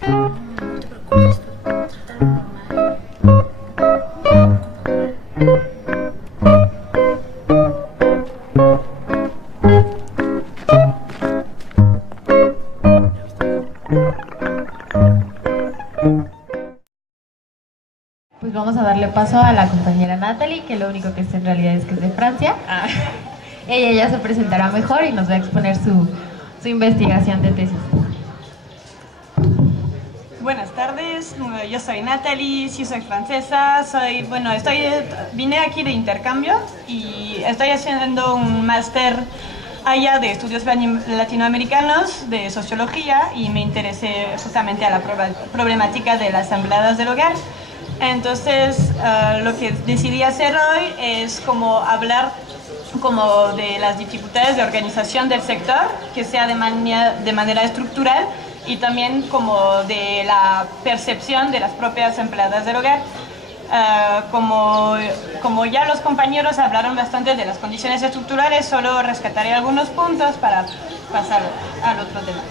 Pues vamos a darle paso a la compañera Natalie, que lo único que sé en realidad es que es de Francia. Ella ya se presentará mejor y nos va a exponer su investigación de tesis. Buenas tardes, yo soy Natalie, sí soy francesa, vine aquí de intercambio y estoy haciendo un máster allá de estudios latinoamericanos de sociología y me interesé justamente a la problemática de las empleadas del hogar. Entonces, lo que decidí hacer hoy es como hablar como de las dificultades de organización del sector, que sea de manera estructural, y también como de la percepción de las propias empleadas del hogar. Como ya los compañeros hablaron bastante de las condiciones estructurales, solo rescataré algunos puntos para pasar al otro tema.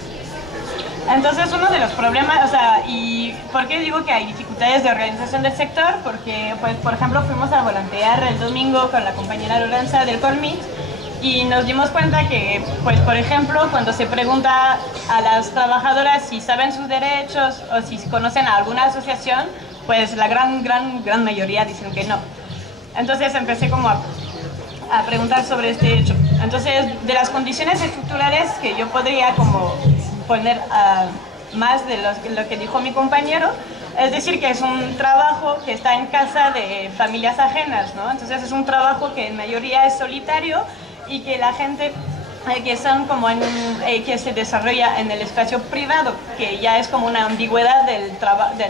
Entonces, uno de los problemas, ¿y por qué digo que hay dificultades de organización del sector? Porque, pues, por ejemplo, fuimos a volantear el domingo con la compañera Lorenza del Colmit y nos dimos cuenta que, pues, por ejemplo, cuando se pregunta a las trabajadoras si saben sus derechos o si conocen a alguna asociación, pues la gran mayoría dicen que no. Entonces empecé como a preguntar sobre este hecho. Entonces, de las condiciones estructurales que yo podría como poner más de lo que dijo mi compañero, es decir, que es un trabajo que está en casa de familias ajenas, ¿no? Entonces es un trabajo que en mayoría es solitario y que la gente que son como que se desarrolla en el espacio privado, que ya es como una ambigüedad del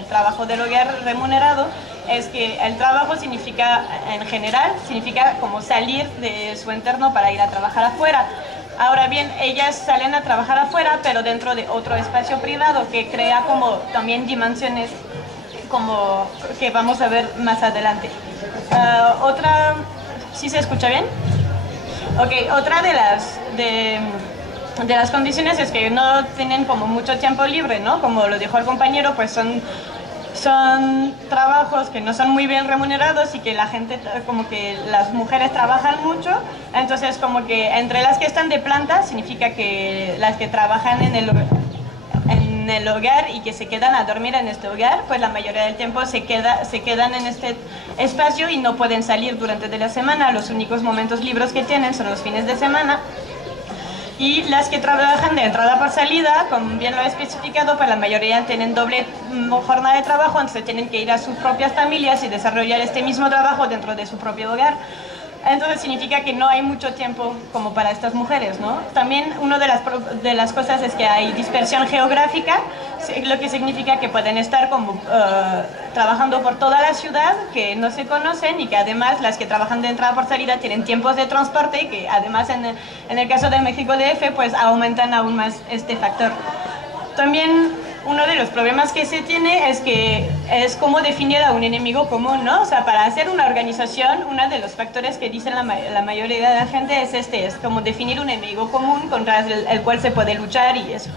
trabajo del hogar remunerado, es que el trabajo significa, en general, significa como salir de su entorno para ir a trabajar afuera. Ahora bien, ellas salen a trabajar afuera, pero dentro de otro espacio privado que crea como también dimensiones como que vamos a ver más adelante. ¿Sí se escucha bien? Ok, otra de las condiciones es que no tienen como mucho tiempo libre, ¿no? Como lo dijo el compañero, pues son trabajos que no son muy bien remunerados y que la gente, como que las mujeres trabajan mucho, entonces como que entre las que están de planta significa que las que trabajan en el hogar y que se quedan a dormir en este hogar, pues la mayoría del tiempo se quedan en este espacio y no pueden salir durante de la semana. Los únicos momentos libres que tienen son los fines de semana. Y las que trabajan de entrada por salida, como bien lo he especificado, pues la mayoría tienen doble jornada de trabajo, entonces tienen que ir a sus propias familias y desarrollar este mismo trabajo dentro de su propio hogar. Entonces significa que no hay mucho tiempo como para estas mujeres, ¿no? También una de las cosas es que hay dispersión geográfica, lo que significa que pueden estar como trabajando por toda la ciudad, que no se conocen y que además las que trabajan de entrada por salida tienen tiempos de transporte y que además en el caso de México DF pues aumentan aún más este factor. También uno de los problemas que se tiene es cómo definir a un enemigo común, ¿no? O sea, para hacer una organización, uno de los factores que dicen la mayoría de la gente es como definir un enemigo común contra el cual se puede luchar y eso.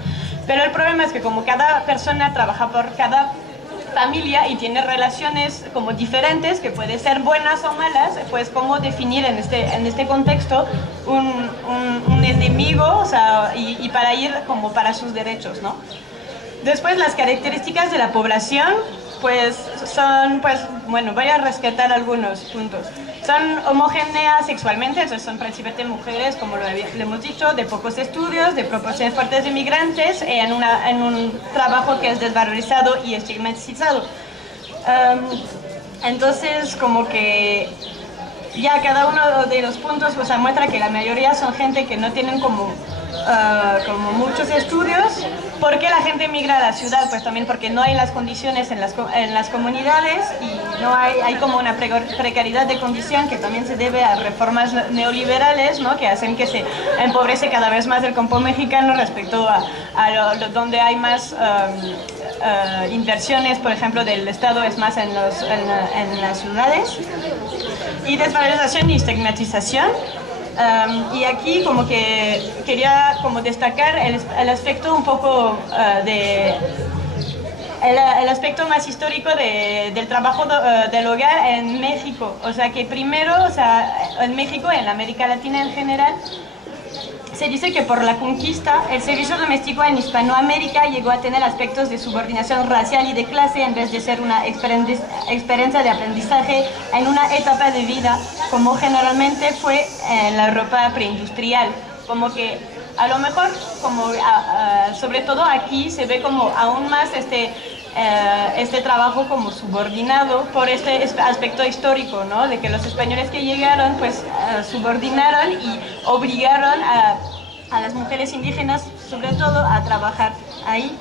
Pero el problema es que como cada persona trabaja por cada familia y tiene relaciones como diferentes, que pueden ser buenas o malas, pues cómo definir en este contexto un enemigo, o sea, y para ir como para sus derechos, ¿no? Después, las características de la población, pues voy a rescatar algunos puntos. Son homogéneas sexualmente, entonces son principalmente mujeres, como le hemos dicho, de pocos estudios, de proporciones fuertes de migrantes, en un trabajo que es desvalorizado y estigmatizado. Entonces, como que ya cada uno de los puntos pues, muestra que la mayoría son gente que no tienen como muchos estudios. ¿Por qué la gente migra a la ciudad? Pues también porque no hay las condiciones en las comunidades y no hay como una precariedad de condición que también se debe a reformas neoliberales, ¿no? Que hacen que se empobrece cada vez más el campo mexicano respecto a donde hay más inversiones, por ejemplo, del Estado es más en las ciudades. Y desvalorización y estigmatización. Y aquí como que quería como destacar el aspecto un poco el aspecto más histórico del trabajo del hogar en México. O sea, que primero, o sea, en México, en América Latina en general, se dice que por la conquista, el servicio doméstico en Hispanoamérica llegó a tener aspectos de subordinación racial y de clase en vez de ser una experiencia de aprendizaje en una etapa de vida, como generalmente fue en la Europa preindustrial. Como que a lo mejor, como sobre todo aquí, se ve como aún más este trabajo como subordinado por este aspecto histórico, ¿no? De que los españoles que llegaron pues subordinaron y obligaron a las mujeres indígenas sobre todo a trabajar ahí.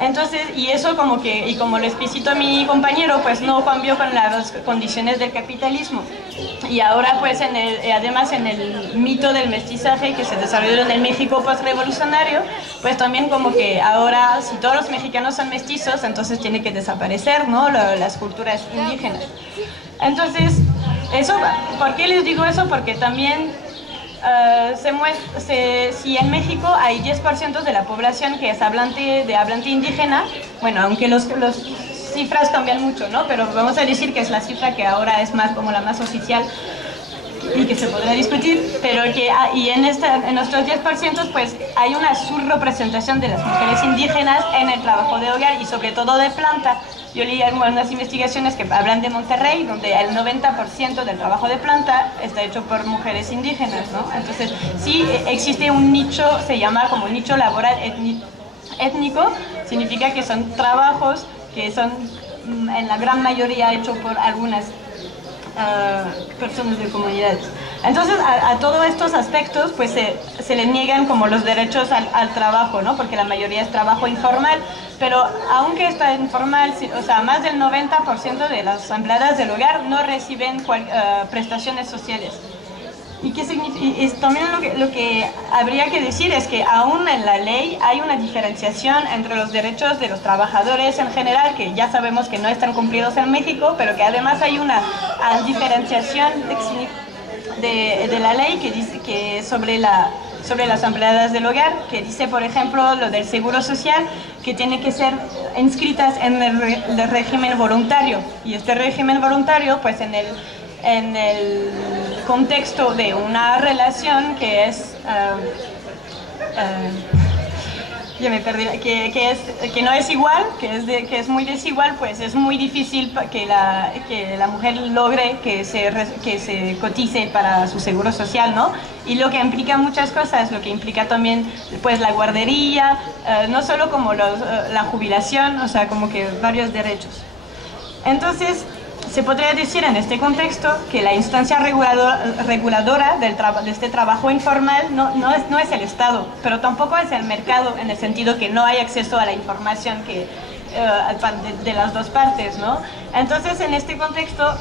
Entonces, y eso como que, y como lo explicitó mi compañero, pues no cambió con las condiciones del capitalismo. Y ahora pues además en el mito del mestizaje que se desarrolló en el México postrevolucionario, pues también como que ahora si todos los mexicanos son mestizos, entonces tiene que desaparecer, ¿no? Las culturas indígenas. Entonces, eso, ¿por qué les digo eso? Porque también si en México hay 10% de la población que es hablante indígena, bueno, aunque las cifras cambian mucho, ¿no? Pero vamos a decir que es la cifra que ahora es más como la más oficial y que se podrá discutir, pero que en nuestros 10% pues hay una subrepresentación de las mujeres indígenas en el trabajo de hogar y sobre todo de planta. Yo leí algunas investigaciones que hablan de Monterrey, donde el 90% del trabajo de planta está hecho por mujeres indígenas, ¿no? Entonces, sí existe un nicho, se llama como nicho laboral étnico, significa que son trabajos que son en la gran mayoría hechos por algunas personas de comunidades. Entonces a todos estos aspectos pues se le niegan como los derechos al trabajo, ¿no? Porque la mayoría es trabajo informal, pero aunque está informal, o sea, más del 90% de las empleadas del hogar no reciben prestaciones sociales. ¿Y qué significa? Y también lo que habría que decir es que aún en la ley hay una diferenciación entre los derechos de los trabajadores en general, que ya sabemos que no están cumplidos en México, pero que además hay una diferenciación de la ley que dice que sobre las empleadas del hogar, que dice, por ejemplo, lo del seguro social, que tiene que ser inscritas en el régimen voluntario. Y este régimen voluntario, pues en el contexto de una relación que es ya me perdí, que no es igual, que es muy desigual, pues es muy difícil que la mujer logre que se cotice para su seguro social, ¿no? Y lo que implica muchas cosas, lo que implica también pues la guardería, no solo como la jubilación, o sea, como que varios derechos. Entonces, se podría decir en este contexto que la instancia reguladora de este trabajo informal no es el Estado, pero tampoco es el mercado, en el sentido que no hay acceso a la información de las dos partes, ¿no? Entonces, en este contexto,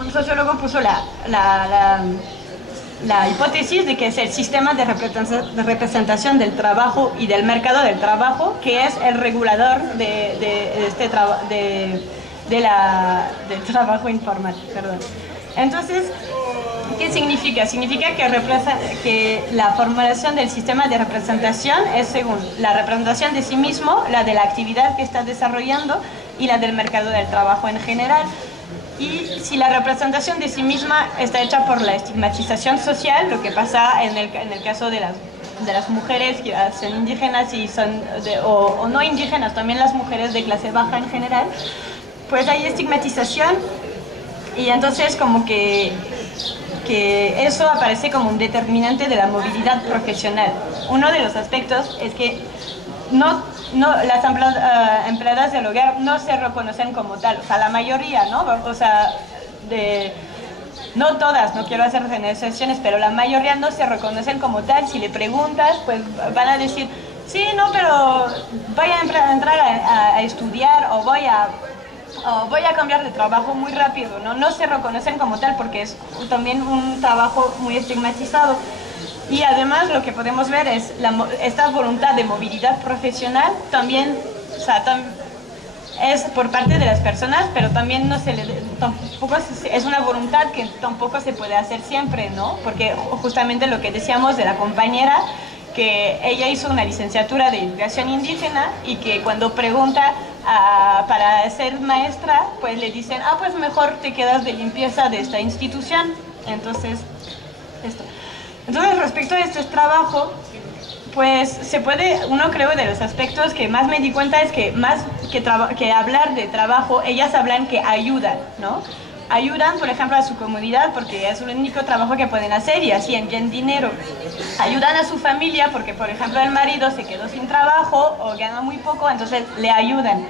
un sociólogo puso la hipótesis de que es el sistema de representación del trabajo y del mercado del trabajo que es el regulador del trabajo informal, perdón. Entonces, ¿qué significa? Significa que la formulación del sistema de representación es según la representación de sí mismo, la de la actividad que está desarrollando y la del mercado del trabajo en general. Y si la representación de sí misma está hecha por la estigmatización social, lo que pasa en el caso de las mujeres que son indígenas y o no indígenas, también las mujeres de clase baja en general, pues hay estigmatización y entonces como que eso aparece como un determinante de la movilidad profesional. Uno de los aspectos es que las empleadas del hogar no se reconocen como tal, o sea, la mayoría, ¿no? O sea, no todas, no quiero hacer generalizaciones, pero la mayoría no se reconocen como tal. Si le preguntas, pues van a decir, sí, no, pero voy a entrar a estudiar o voy a cambiar de trabajo muy rápido, ¿no? No se reconocen como tal porque es también un trabajo muy estigmatizado. Y además lo que podemos ver es esta voluntad de movilidad profesional también, o sea, es por parte de las personas, pero también tampoco es una voluntad que tampoco se puede hacer siempre, ¿no? Porque justamente lo que decíamos de la compañera, que ella hizo una licenciatura de educación indígena y que cuando pregunta para ser maestra, pues le dicen, ah, pues mejor te quedas de limpieza de esta institución. Entonces, respecto a este trabajo, pues se puede, uno creo de los aspectos que más me di cuenta es que más que hablar de trabajo, ellas hablan que ayudan, ¿no? Ayudan, por ejemplo, a su comunidad porque es el único trabajo que pueden hacer y así envían dinero. Ayudan a su familia porque, por ejemplo, el marido se quedó sin trabajo o gana muy poco, entonces le ayudan.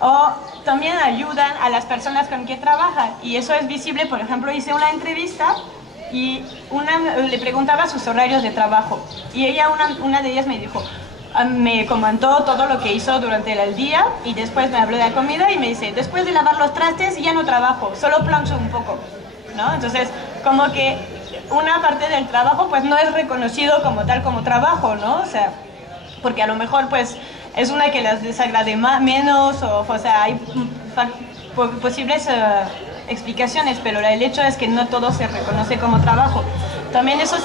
O también ayudan a las personas con que trabajan y eso es visible, por ejemplo, hice una entrevista y le preguntaba sus horarios de trabajo y ella, una de ellas me dijo, me comentó todo lo que hizo durante el día y después me habló de la comida y me dice, después de lavar los trastes ya no trabajo, solo plancho un poco, ¿no? Entonces, como que una parte del trabajo pues no es reconocido como tal como trabajo, ¿no? O sea, porque a lo mejor pues es una que les desagrade menos o sea, hay posibles explicaciones, pero el hecho es que no todo se reconoce como trabajo. También eso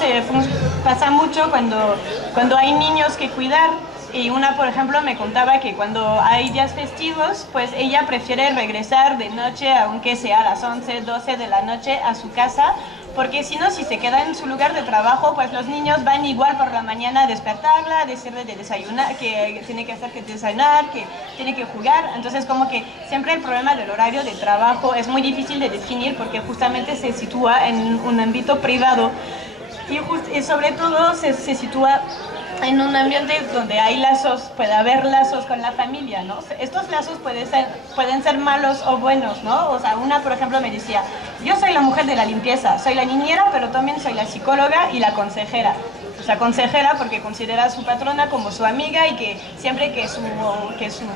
pasa mucho cuando hay niños que cuidar y una, por ejemplo, me contaba que cuando hay días festivos, pues ella prefiere regresar de noche, aunque sea a las 11, 12 de la noche, a su casa, porque si no, si se queda en su lugar de trabajo, pues los niños van igual por la mañana a despertarla, a decirle de desayunar, que tiene que hacer que desayunar, que tiene que jugar. Entonces, como que siempre el problema del horario de trabajo es muy difícil de definir porque justamente se sitúa en un ámbito privado y sobre todo se sitúa en un ambiente donde hay lazos, puede haber lazos con la familia, ¿no? Estos lazos pueden ser malos o buenos, ¿no? O sea, una, por ejemplo, me decía, yo soy la mujer de la limpieza, soy la niñera, pero también soy la psicóloga y la consejera. O sea, consejera porque considera a su patrona como su amiga y que siempre que su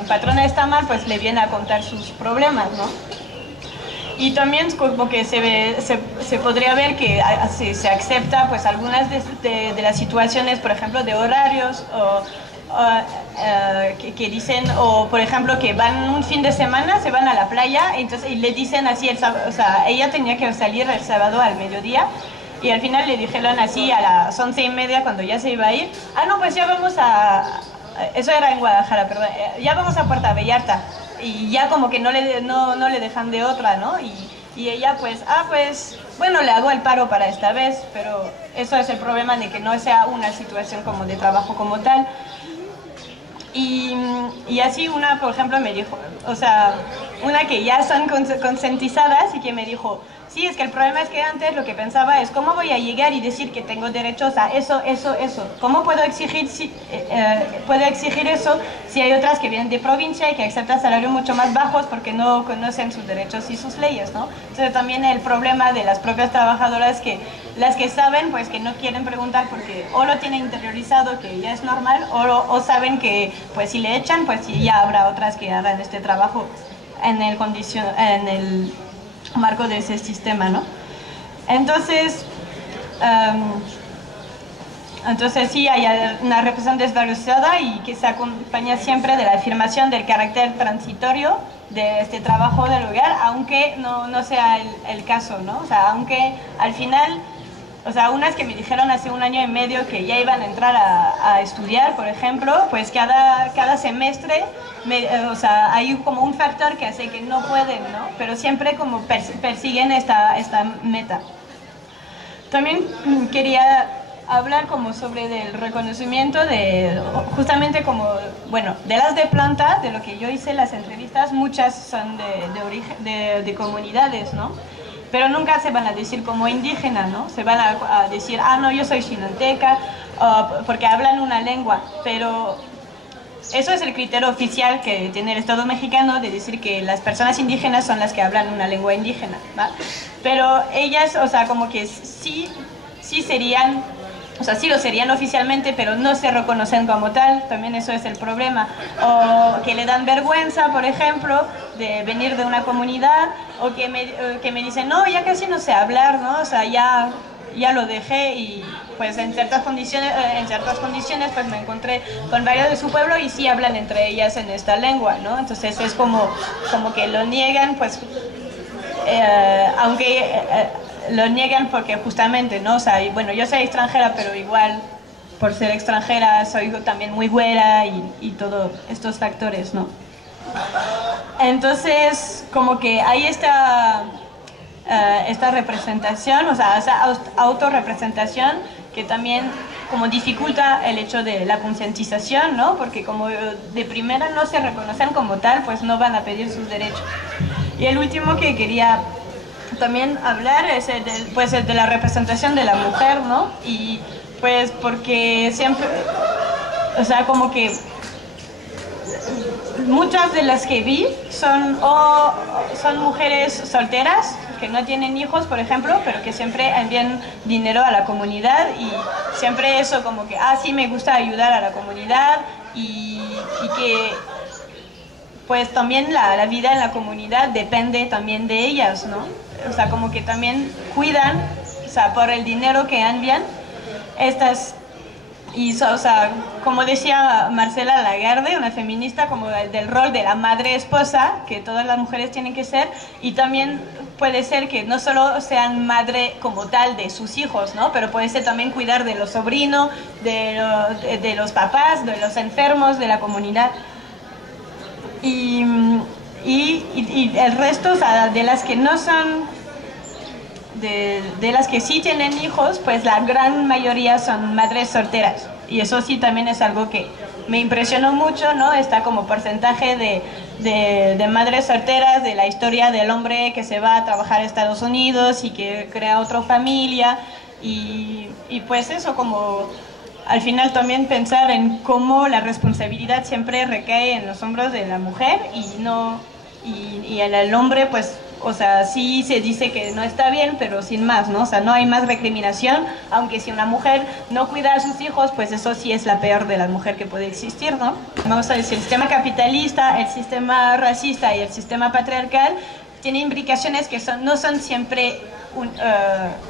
patrona está mal, pues le viene a contar sus problemas, ¿no? Y también como que se podría ver que se acepta pues algunas de las situaciones, por ejemplo, de horarios que dicen, o por ejemplo que van un fin de semana, se van a la playa y le dicen así, o sea, ella tenía que salir el sábado al mediodía y al final le dijeron así a las 11:30 cuando ya se iba a ir, ah no, pues ya vamos eso era en Guadalajara, perdón, ya vamos a Puerto Vallarta. Y ya como que no le dejan de otra, ¿no? Y ella pues, pues, bueno, le hago el paro para esta vez, pero eso es el problema de que no sea una situación como de trabajo como tal. Y así una, por ejemplo, me dijo, o sea, una que ya están concientizadas y que me dijo, sí, es que el problema es que antes lo que pensaba es cómo voy a llegar y decir que tengo derechos a eso. ¿Cómo puedo exigir eso si hay otras que vienen de provincia y que aceptan salarios mucho más bajos porque no conocen sus derechos y sus leyes, ¿no? Entonces también el problema de las propias trabajadoras que las que saben pues que no quieren preguntar porque o lo tienen interiorizado que ya es normal o saben que pues si le echan pues sí, ya habrá otras que hagan este trabajo en el marco de ese sistema, ¿no? Entonces sí hay una represión desvalorizada y que se acompaña siempre de la afirmación del carácter transitorio de este trabajo del hogar, aunque no sea el caso, ¿no? O sea, aunque al final, o sea, unas que me dijeron hace 1 año y medio que ya iban a entrar a estudiar, por ejemplo, pues cada semestre, o sea, hay como un factor que hace que no pueden, ¿no? Pero siempre como persiguen esta meta. También quería hablar como sobre del reconocimiento de, justamente como, bueno, de las de planta, de lo que yo hice las entrevistas, muchas son de comunidades, ¿no? Pero nunca se van a decir como indígena, ¿no? Se van a decir, ah, no, yo soy chinanteca, porque hablan una lengua, pero eso es el criterio oficial que tiene el Estado mexicano de decir que las personas indígenas son las que hablan una lengua indígena, ¿va? Pero ellas, o sea, como que sí serían, o sea, sí lo serían oficialmente, pero no se reconocen como tal, también eso es el problema. O que le dan vergüenza, por ejemplo, de venir de una comunidad, o que me dicen, no, ya casi no sé hablar, ¿no? O sea, ya lo dejé y pues en ciertas condiciones pues me encontré con varios de su pueblo y sí hablan entre ellas en esta lengua, ¿no? Entonces es como que lo niegan, pues, aunque lo niegan porque justamente, ¿no? O sea, bueno, yo soy extranjera, pero igual por ser extranjera soy también muy güera y todos estos factores, ¿no? Entonces, como que hay esta representación, o sea, esa autorrepresentación que también como dificulta el hecho de la concientización, ¿no? Porque como de primera no se reconocen como tal, pues no van a pedir sus derechos. Y el último que quería también hablar es el de la representación de la mujer, ¿no? Y pues porque siempre, o sea, como que muchas de las que vi son mujeres solteras que no tienen hijos, por ejemplo, pero que siempre envían dinero a la comunidad y siempre eso como que, sí, me gusta ayudar a la comunidad y que pues también la vida en la comunidad depende también de ellas, ¿no? O sea, como que también cuidan, o sea, por el dinero que envían estas. Y, o sea, como decía Marcela Lagarde, una feminista, como del rol de la madre esposa, que todas las mujeres tienen que ser, y también puede ser que no solo sean madre como tal de sus hijos, ¿no? Pero puede ser también cuidar de los sobrinos, de los papás, de los enfermos, de la comunidad. Y el resto, o sea, de las que no son... De las que sí tienen hijos, pues la gran mayoría son madres solteras. Y eso sí también es algo que me impresionó mucho, ¿no? Está como porcentaje de madres solteras, de la historia del hombre que se va a trabajar a Estados Unidos y que crea otra familia. Y pues eso, como al final también pensar en cómo la responsabilidad siempre recae en los hombros de la mujer y en el hombre, pues, o sea, sí se dice que no está bien, pero sin más, ¿no? O sea, no hay más recriminación, aunque si una mujer no cuida a sus hijos, pues eso sí es la peor de la mujer que puede existir, ¿no? Vamos a decir, el sistema capitalista, el sistema racista y el sistema patriarcal tienen implicaciones que no son siempre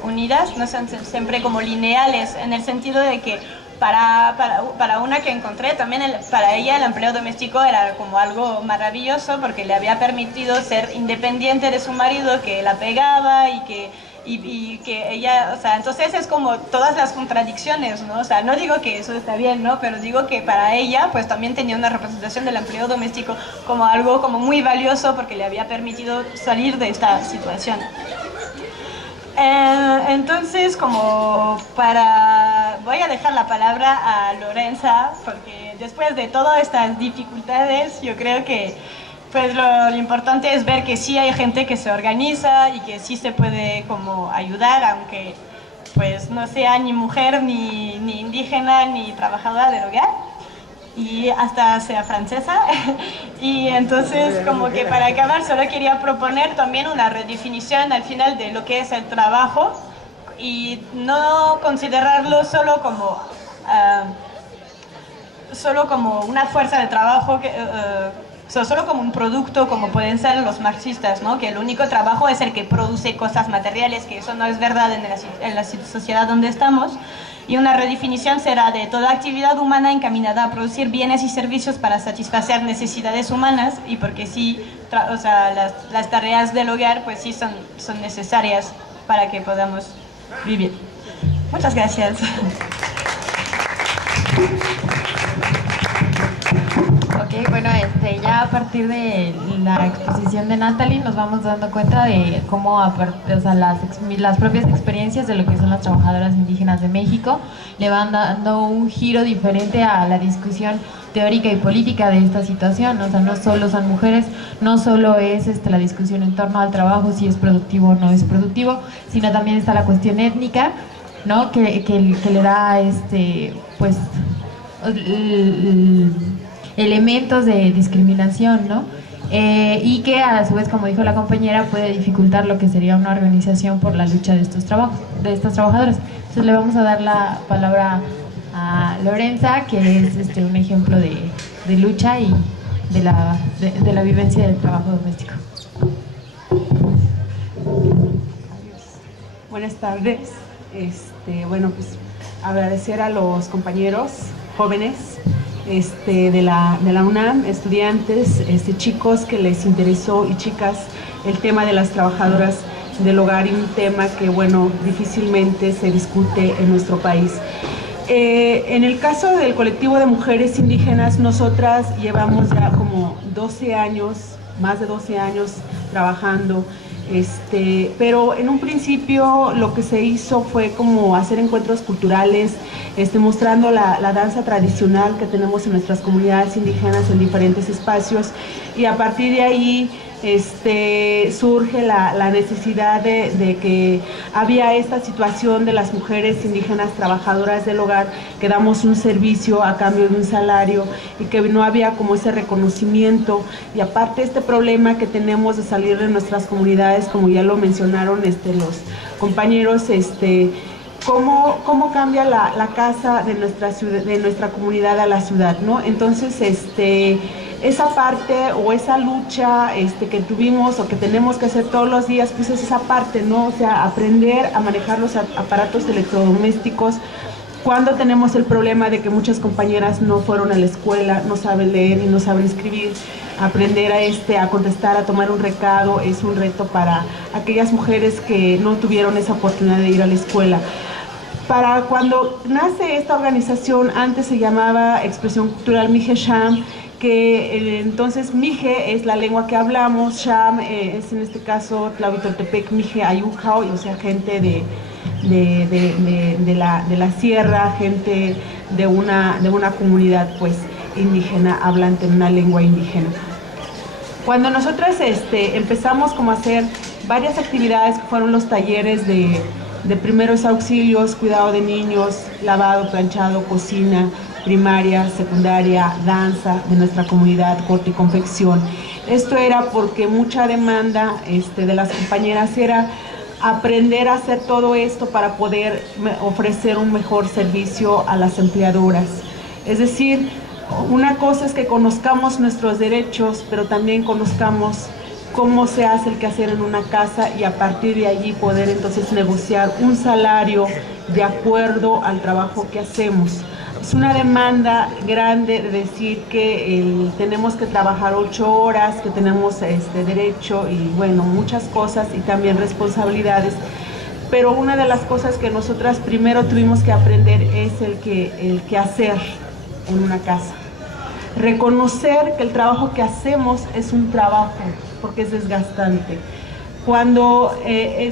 unidas, no son siempre como lineales, en el sentido de que para una que encontré, también para ella el empleo doméstico era como algo maravilloso porque le había permitido ser independiente de su marido que la pegaba y que ella, o sea, entonces es como todas las contradicciones, ¿no? O sea, no digo que eso está bien, ¿no? Pero digo que para ella pues también tenía una representación del empleo doméstico como algo como muy valioso porque le había permitido salir de esta situación. Entonces, voy a dejar la palabra a Lorenza, porque después de todas estas dificultades, yo creo que pues lo importante es ver que sí hay gente que se organiza y que sí se puede como ayudar, aunque pues no sea ni mujer, ni indígena, ni trabajadora del hogar, y hasta sea francesa. Y entonces, como que para acabar, solo quería proponer también una redefinición al final de lo que es el trabajo y no considerarlo solo como una fuerza de trabajo, solo como un producto, como pueden ser los marxistas, ¿no? Que el único trabajo es el que produce cosas materiales, que eso no es verdad en la sociedad donde estamos. Y una redefinición será de toda actividad humana encaminada a producir bienes y servicios para satisfacer necesidades humanas, y porque sí, o sea, las tareas del hogar pues sí son necesarias para que podamos vivir. Muchas gracias. Ok, bueno, ya a partir de la exposición de Natalie nos vamos dando cuenta de cómo, o sea, las propias experiencias de lo que son las trabajadoras indígenas de México le van dando un giro diferente a la discusión teórica y política de esta situación. O sea, no solo son mujeres, no solo es la discusión en torno al trabajo, si es productivo o no es productivo, sino también está la cuestión étnica, ¿no? Que le da pues elementos de discriminación, ¿no? Y que a su vez, como dijo la compañera, puede dificultar lo que sería una organización por la lucha de estas trabajadoras. Entonces le vamos a dar la palabra a Lorenza, que es un ejemplo de lucha y de la vivencia del trabajo doméstico. Buenas tardes. Bueno, pues agradecer a los compañeros jóvenes de la UNAM, estudiantes, chicos que les interesó, y chicas, el tema de las trabajadoras del hogar, y un tema que, bueno, difícilmente se discute en nuestro país. En el caso del colectivo de mujeres indígenas, nosotras llevamos ya como 12 años, más de 12 años trabajando, pero en un principio lo que se hizo fue como hacer encuentros culturales, mostrando la danza tradicional que tenemos en nuestras comunidades indígenas en diferentes espacios, y a partir de ahí surge la necesidad de que había esta situación de las mujeres indígenas trabajadoras del hogar que damos un servicio a cambio de un salario y que no había como ese reconocimiento, y aparte este problema que tenemos de salir de nuestras comunidades, como ya lo mencionaron los compañeros, cómo cambia la casa de nuestra ciudad, de nuestra comunidad a la ciudad, ¿no? Entonces, esa parte o esa lucha que tuvimos o que tenemos que hacer todos los días, pues es esa parte, ¿no? O sea, aprender a manejar los aparatos electrodomésticos. Cuando tenemos el problema de que muchas compañeras no fueron a la escuela, no saben leer y no saben escribir, aprender a contestar, a tomar un recado, es un reto para aquellas mujeres que no tuvieron esa oportunidad de ir a la escuela. Para cuando nace esta organización, antes se llamaba Expresión Cultural Mije Sham, que entonces Mije es la lengua que hablamos, Sham es en este caso Tlahuitoltepec Mije Ayucao, o sea, gente de la sierra, gente de una comunidad pues indígena, hablante en una lengua indígena. Cuando nosotras empezamos como a hacer varias actividades que fueron los talleres de primeros auxilios, cuidado de niños, lavado, planchado, cocina, primaria, secundaria, danza de nuestra comunidad, corte y confección. Esto era porque mucha demanda de las compañeras era aprender a hacer todo esto para poder ofrecer un mejor servicio a las empleadoras. Es decir, una cosa es que conozcamos nuestros derechos, pero también conozcamos cómo se hace el quehacer en una casa y a partir de allí poder entonces negociar un salario de acuerdo al trabajo que hacemos. Es una demanda grande de decir que tenemos que trabajar 8 horas, que tenemos derecho y bueno, muchas cosas y también responsabilidades. Pero una de las cosas que nosotras primero tuvimos que aprender es el que hacer en una casa. Reconocer que el trabajo que hacemos es un trabajo, porque es desgastante. Cuando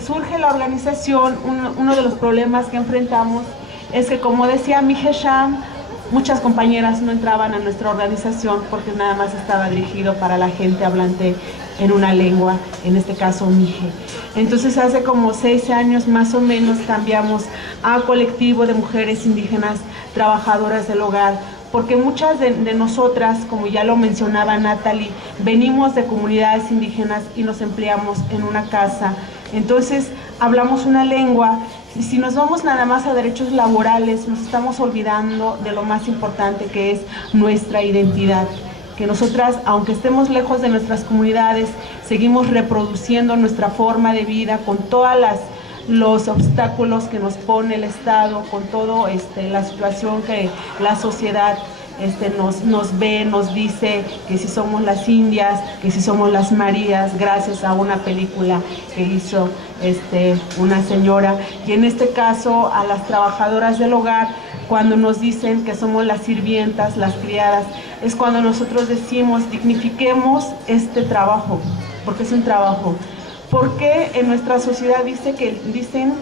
surge la organización, uno de los problemas que enfrentamos es que, como decía Mije Sham, muchas compañeras no entraban a nuestra organización porque nada más estaba dirigido para la gente hablante en una lengua, en este caso Mije. Entonces hace como 6 años más o menos cambiamos a colectivo de mujeres indígenas trabajadoras del hogar, porque muchas de nosotras, como ya lo mencionaba Natalie, venimos de comunidades indígenas y nos empleamos en una casa. Entonces hablamos una lengua y si nos vamos nada más a derechos laborales, nos estamos olvidando de lo más importante, que es nuestra identidad. Que nosotras, aunque estemos lejos de nuestras comunidades, seguimos reproduciendo nuestra forma de vida con todas los obstáculos que nos pone el Estado, con todo la situación que la sociedad nos ve, nos dice que si somos las indias, que si somos las Marías, gracias a una película que hizo una señora, y en este caso a las trabajadoras del hogar, cuando nos dicen que somos las sirvientas, las criadas, es cuando nosotros decimos dignifiquemos este trabajo, porque es un trabajo. Porque en nuestra sociedad dicen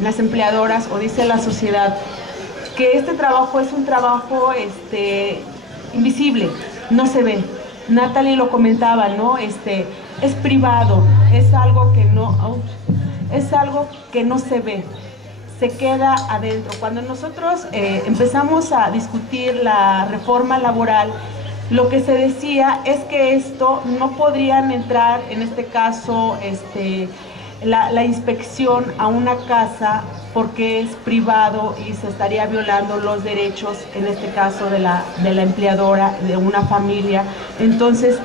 las empleadoras o dice la sociedad que este trabajo es un trabajo invisible, no se ve. Natalie lo comentaba, ¿no? Es privado, es algo que no se ve, se queda adentro. Cuando nosotros empezamos a discutir la reforma laboral, lo que se decía es que esto no podrían entrar, en este caso, la inspección a una casa porque es privado y se estaría violando los derechos, en este caso de la empleadora, de una familia. Entonces,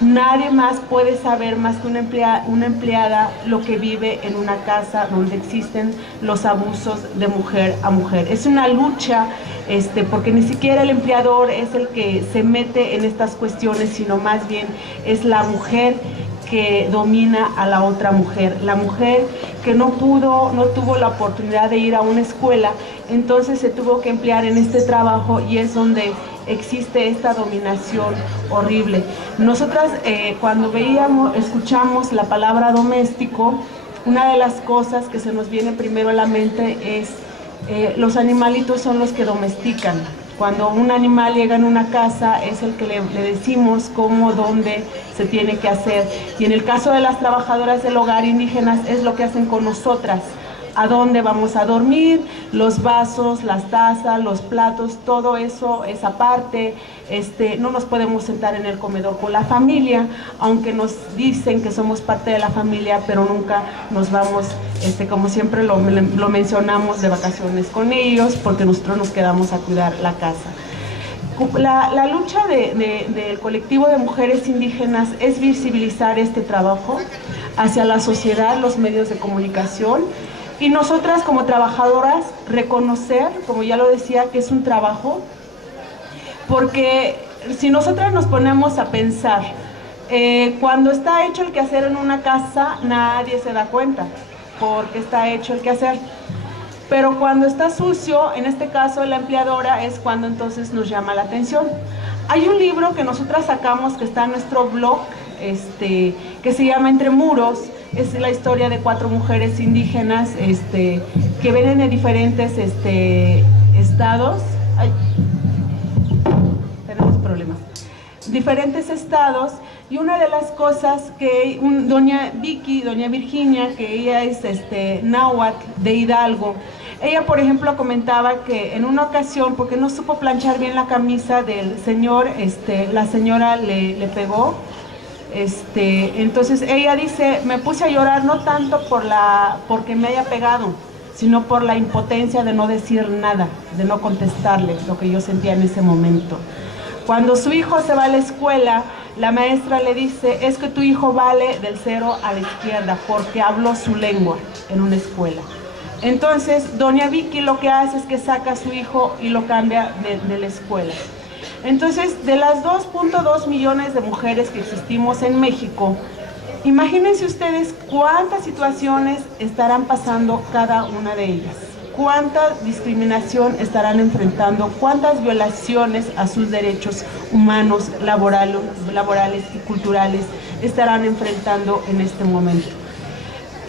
nadie más puede saber más que una empleada lo que vive en una casa donde existen los abusos de mujer a mujer. Es una lucha, porque ni siquiera el empleador es el que se mete en estas cuestiones, sino más bien es la mujer que domina a la otra mujer, la mujer que no tuvo la oportunidad de ir a una escuela, entonces se tuvo que emplear en este trabajo y es donde existe esta dominación horrible. Nosotras cuando escuchamos la palabra doméstico, una de las cosas que se nos viene primero a la mente es los animalitos son los que domestican. Cuando un animal llega en una casa es el que le decimos cómo, dónde se tiene que hacer. Y en el caso de las trabajadoras del hogar indígenas es lo que hacen con nosotras. A dónde vamos a dormir, los vasos, las tazas, los platos, todo eso, esa parte. No nos podemos sentar en el comedor con la familia, aunque nos dicen que somos parte de la familia, pero nunca nos vamos, como siempre lo mencionamos, de vacaciones con ellos, porque nosotros nos quedamos a cuidar la casa. La lucha del colectivo de mujeres indígenas es visibilizar este trabajo hacia la sociedad, los medios de comunicación, y nosotras como trabajadoras reconocer, como ya lo decía, que es un trabajo, porque si nosotras nos ponemos a pensar, cuando está hecho el quehacer en una casa, nadie se da cuenta, porque está hecho el quehacer. Pero cuando está sucio, en este caso la empleadora, es cuando entonces nos llama la atención. Hay un libro que nosotras sacamos que está en nuestro blog, que se llama Entre Muros. Es la historia de 4 mujeres indígenas que vienen de diferentes estados. Ay, tenemos problemas. Diferentes estados, y una de las cosas que doña Virginia, que ella es náhuatl de Hidalgo, ella por ejemplo comentaba que en una ocasión, porque no supo planchar bien la camisa del señor, la señora le pegó. Entonces ella dice, me puse a llorar no tanto porque me haya pegado, sino por la impotencia de no decir nada, de no contestarle lo que yo sentía en ese momento. Cuando su hijo se va a la escuela, la maestra le dice, es que tu hijo vale del 0 a la izquierda porque habló su lengua en una escuela. Entonces doña Vicky lo que hace es que saca a su hijo y lo cambia de la escuela. Entonces, de las 2.2 millones de mujeres que existimos en México, imagínense ustedes cuántas situaciones estarán pasando cada una de ellas, cuánta discriminación estarán enfrentando, cuántas violaciones a sus derechos humanos, laborales y culturales estarán enfrentando en este momento.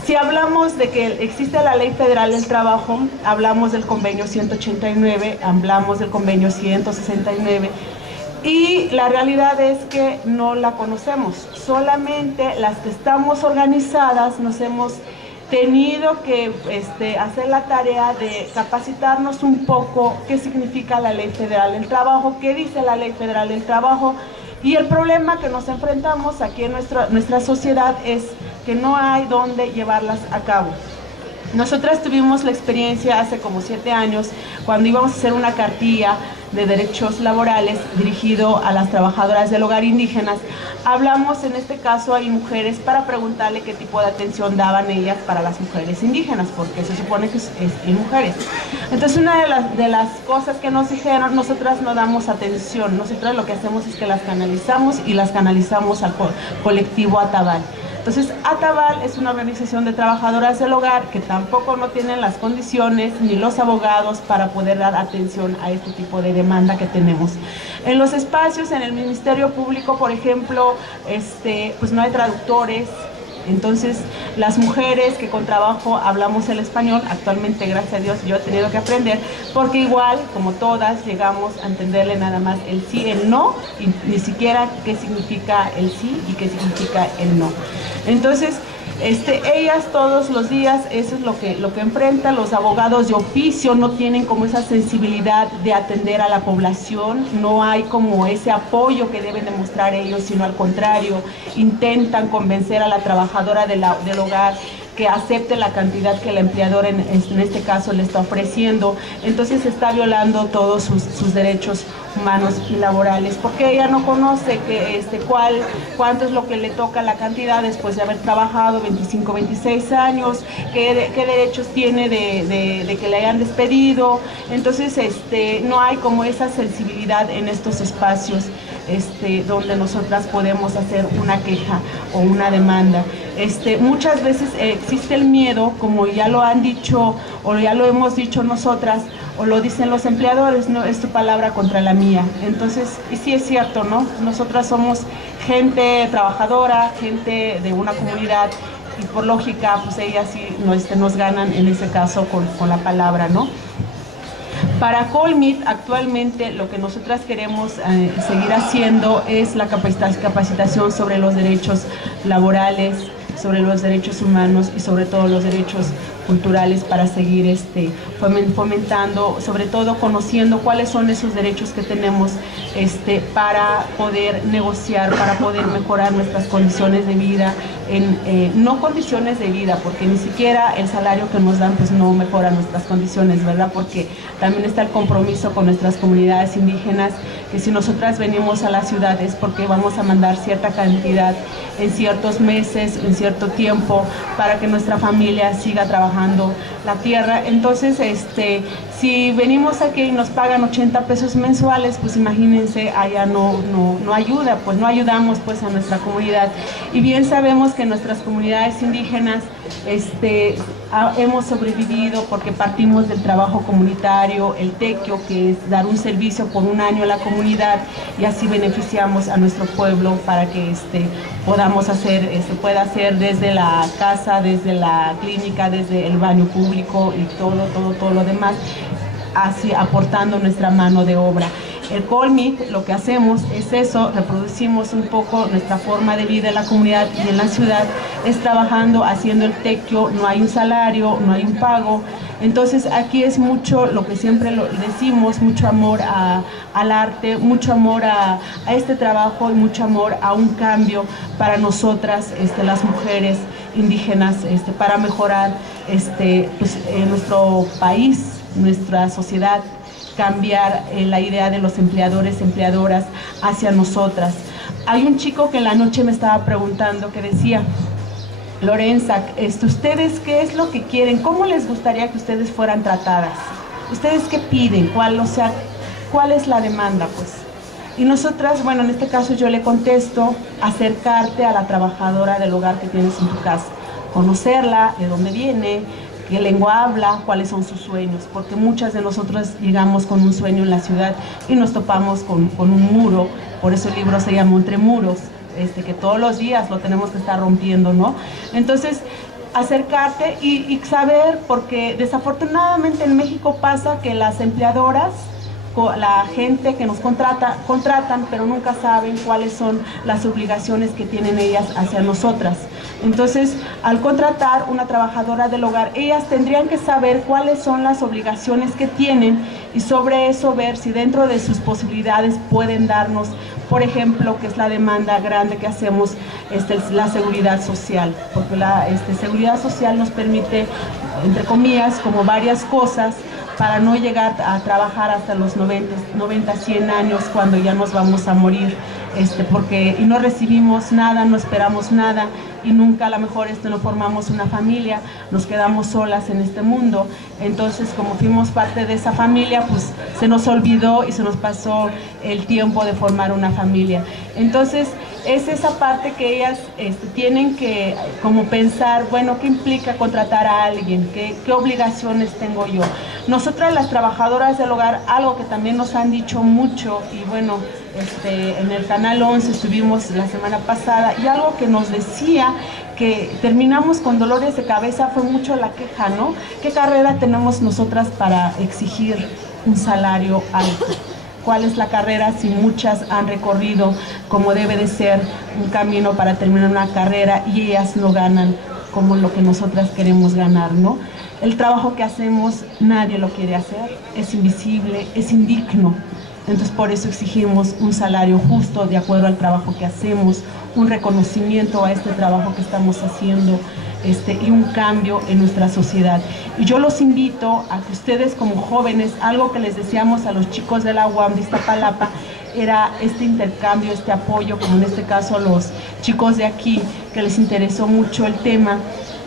Si hablamos de que existe la Ley Federal del Trabajo, hablamos del convenio 189, hablamos del convenio 169, y la realidad es que no la conocemos. Solamente las que estamos organizadas nos hemos tenido que hacer la tarea de capacitarnos un poco qué significa la Ley Federal del Trabajo, qué dice la Ley Federal del Trabajo, y el problema que nos enfrentamos aquí en nuestra sociedad es que no hay dónde llevarlas a cabo. Nosotras tuvimos la experiencia hace como 7 años, cuando íbamos a hacer una cartilla de derechos laborales dirigido a las trabajadoras del hogar indígenas. Hablamos en este caso a mujeres para preguntarle qué tipo de atención daban ellas para las mujeres indígenas, porque se supone que es mujeres. Entonces una de las cosas que nos dijeron, nosotras no damos atención, nosotras lo que hacemos es que las canalizamos y las canalizamos al colectivo Atabal. Entonces, Atabal es una organización de trabajadoras del hogar que tampoco no tienen las condiciones ni los abogados para poder dar atención a este tipo de demanda que tenemos. En los espacios, en el Ministerio Público, por ejemplo, pues no hay traductores. Entonces, las mujeres que con trabajo hablamos el español, actualmente, gracias a Dios, yo he tenido que aprender, porque igual, como todas, llegamos a entenderle nada más el sí, el no, y ni siquiera qué significa el sí y qué significa el no. Entonces, ellas todos los días, eso es lo que enfrentan. Los abogados de oficio no tienen como esa sensibilidad de atender a la población, no hay como ese apoyo que deben demostrar ellos, sino al contrario, intentan convencer a la trabajadora del hogar que acepte la cantidad que el empleador en este caso le está ofreciendo. Entonces se está violando todos sus derechos humanos y laborales, porque ella no conoce que cuánto es lo que le toca la cantidad después de haber trabajado 25, 26 años, qué derechos tiene de que le hayan despedido. Entonces no hay como esa sensibilidad en estos espacios donde nosotras podemos hacer una queja o una demanda. Muchas veces existe el miedo, como ya lo han dicho o ya lo hemos dicho nosotras, o lo dicen los empleadores, no es tu palabra contra la mía. Entonces, y sí es cierto, ¿no? Nosotras somos gente trabajadora, gente de una comunidad, y por lógica, pues ellas sí nos ganan en ese caso con la palabra, ¿no? Para Colmeet, actualmente lo que nosotras queremos seguir haciendo es la capacitación sobre los derechos laborales, sobre los derechos humanos y sobre todo los derechos culturales, para seguir fomentando, sobre todo conociendo cuáles son esos derechos que tenemos para poder negociar, para poder mejorar nuestras condiciones de vida, no condiciones de vida, porque ni siquiera el salario que nos dan pues no mejora nuestras condiciones, ¿verdad? Porque también está el compromiso con nuestras comunidades indígenas, que si nosotras venimos a las ciudades porque vamos a mandar cierta cantidad en ciertos meses, en cierto tiempo, para que nuestra familia siga trabajando la tierra. Entonces, si venimos aquí y nos pagan 80 pesos mensuales, pues imagínense, allá no ayuda, pues no ayudamos pues a nuestra comunidad. Y bien sabemos que nuestras comunidades indígenas hemos sobrevivido porque partimos del trabajo comunitario, el tequio, que es dar un servicio por un año a la comunidad, y así beneficiamos a nuestro pueblo para que podamos hacer, pueda hacer desde la casa, desde la clínica, desde el baño público y todo lo demás, así aportando nuestra mano de obra. El Colmeet, lo que hacemos es eso, reproducimos un poco nuestra forma de vida en la comunidad y en la ciudad, es trabajando, haciendo el tequio, no hay un salario, no hay un pago. Entonces aquí es mucho lo que siempre decimos, mucho amor al arte, mucho amor a este trabajo y mucho amor a un cambio para nosotras, las mujeres indígenas, para mejorar nuestro país, nuestra sociedad, cambiar la idea de los empleadores, empleadoras hacia nosotras. Hay un chico que en la noche me estaba preguntando, que decía: Lorenza, ¿ustedes qué es lo que quieren? ¿Cómo les gustaría que ustedes fueran tratadas? ¿Ustedes qué piden? ¿Cuál es la demanda, pues? Y nosotras, bueno, en este caso yo le contesto: acercarte a la trabajadora del hogar que tienes en tu casa, conocerla, de dónde viene, qué lengua habla, cuáles son sus sueños, porque muchas de nosotros llegamos con un sueño en la ciudad y nos topamos con un muro. Por eso el libro se llama Entre Muros, que todos los días lo tenemos que estar rompiendo, ¿no? Entonces, acercarte y saber, porque desafortunadamente en México pasa que las empleadoras, la gente que nos contratan, pero nunca saben cuáles son las obligaciones que tienen ellas hacia nosotras. Entonces, al contratar una trabajadora del hogar, ellas tendrían que saber cuáles son las obligaciones que tienen, y sobre eso ver si dentro de sus posibilidades pueden darnos, por ejemplo, que es la demanda grande que hacemos, la seguridad social, porque la seguridad social nos permite, entre comillas, como varias cosas, para no llegar a trabajar hasta los 90, 100 años, cuando ya nos vamos a morir, porque no recibimos nada, no esperamos nada, y nunca a lo mejor no formamos una familia, nos quedamos solas en este mundo. Entonces, como fuimos parte de esa familia, pues se nos olvidó y se nos pasó el tiempo de formar una familia. Entonces, es esa parte que ellas tienen que como pensar, bueno, ¿qué implica contratar a alguien? ¿Qué obligaciones tengo yo? Nosotras, las trabajadoras del hogar, algo que también nos han dicho mucho, y bueno, en el Canal 11 estuvimos la semana pasada, y algo que nos decía, que terminamos con dolores de cabeza, fue mucho la queja, ¿no? ¿Qué carrera tenemos nosotras para exigir un salario alto? ¿Cuál es la carrera si muchas han recorrido como debe de ser un camino para terminar una carrera y ellas no ganan como lo que nosotras queremos ganar, ¿no? El trabajo que hacemos nadie lo quiere hacer, es invisible, es indigno. Entonces, por eso exigimos un salario justo de acuerdo al trabajo que hacemos, un reconocimiento a este trabajo que estamos haciendo, y un cambio en nuestra sociedad. Y yo los invito a que ustedes, como jóvenes, algo que les decíamos a los chicos de la UAM de Iztapalapa, era este intercambio, este apoyo, como en este caso a los chicos de aquí, que les interesó mucho el tema,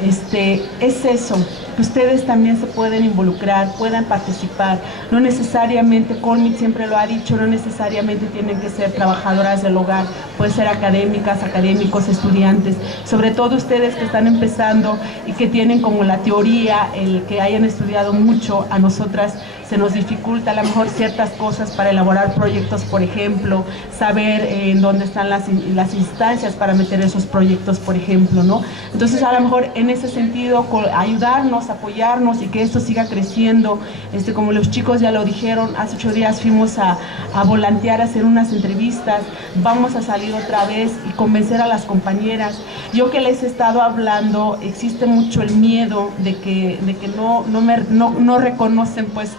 es eso, que ustedes también se pueden involucrar, puedan participar. No necesariamente, Colmeet siempre lo ha dicho, no necesariamente tienen que ser trabajadoras del hogar, pueden ser académicas, académicos, estudiantes, sobre todo ustedes que están empezando y que tienen como la teoría, el que hayan estudiado mucho. A nosotras se nos dificulta a lo mejor ciertas cosas para elaborar proyectos, por ejemplo, saber en dónde están las instancias para meter esos proyectos, por ejemplo, ¿no? Entonces, a lo mejor en ese sentido, ayudarnos, apoyarnos y que esto siga creciendo. Como los chicos ya lo dijeron, hace 8 días fuimos a volantear, a hacer unas entrevistas, vamos a salir otra vez y convencer a las compañeras. Yo que les he estado hablando, existe mucho el miedo de que no reconocen, pues,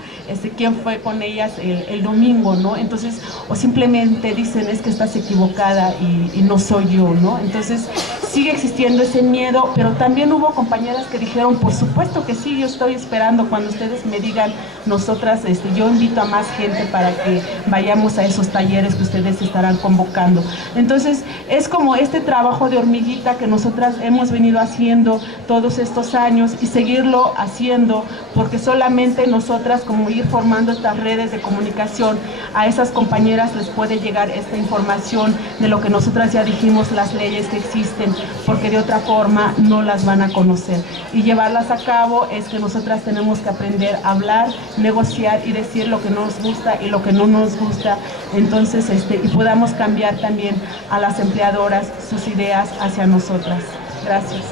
quién fue con ellas el domingo, ¿no? Entonces, o simplemente dicen, es que estás equivocada y no soy yo, ¿no? Entonces, sigue existiendo ese miedo, pero también hubo compañeras que dijeron, por supuesto que sí, yo estoy esperando cuando ustedes me digan, nosotras, yo invito a más gente para que vayamos a esos talleres que ustedes estarán convocando. Entonces, es como este trabajo de hormiguita que nosotras hemos venido haciendo todos estos años y seguirlo haciendo, porque solamente nosotras, como ir formando estas redes de comunicación, a esas compañeras les puede llegar esta información de lo que nosotras ya dijimos, las leyes que existen, porque de otra forma no las van a conocer. Y llevarlas a cabo es que nosotras tenemos que aprender a hablar, negociar y decir lo que nos gusta y lo que no nos gusta. Entonces, y podamos cambiar también a las empleadoras sus ideas hacia nosotras. Gracias.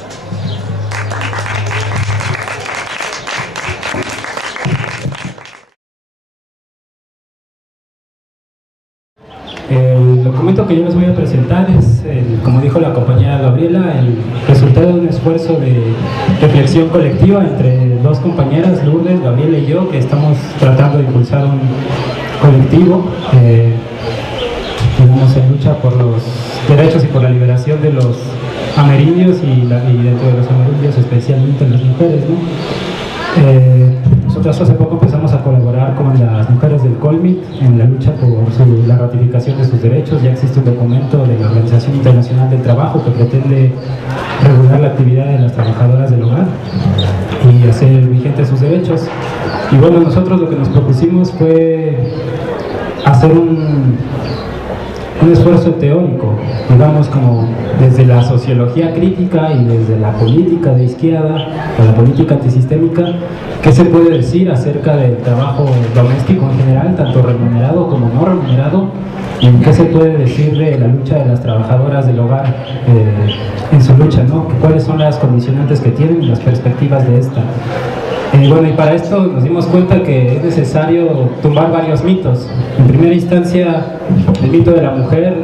El documento que yo les voy a presentar es, como dijo la compañera Gabriela, el resultado de un esfuerzo de reflexión colectiva entre dos compañeras, Lourdes, Gabriela y yo, que estamos tratando de impulsar un colectivo en lucha por los derechos y por la liberación de los amerindios y dentro de los amerindios especialmente las mujeres, ¿no? Nosotros hace poco empezamos a colaborar con las mujeres del Colmeet en la lucha por la ratificación de sus derechos. Ya existe un documento de la Organización Internacional del Trabajo que pretende regular la actividad de las trabajadoras del hogar y hacer vigentes sus derechos. Y bueno, nosotros lo que nos propusimos fue hacer un esfuerzo teórico, digamos, como desde la sociología crítica y desde la política de izquierda o la política antisistémica, qué se puede decir acerca del trabajo doméstico en general, tanto remunerado como no remunerado, y qué se puede decir de la lucha de las trabajadoras del hogar en su lucha, ¿no? Cuáles son las condicionantes que tienen y las perspectivas de esta. Bueno, y para esto nos dimos cuenta que es necesario tumbar varios mitos. En primera instancia, el mito de la mujer,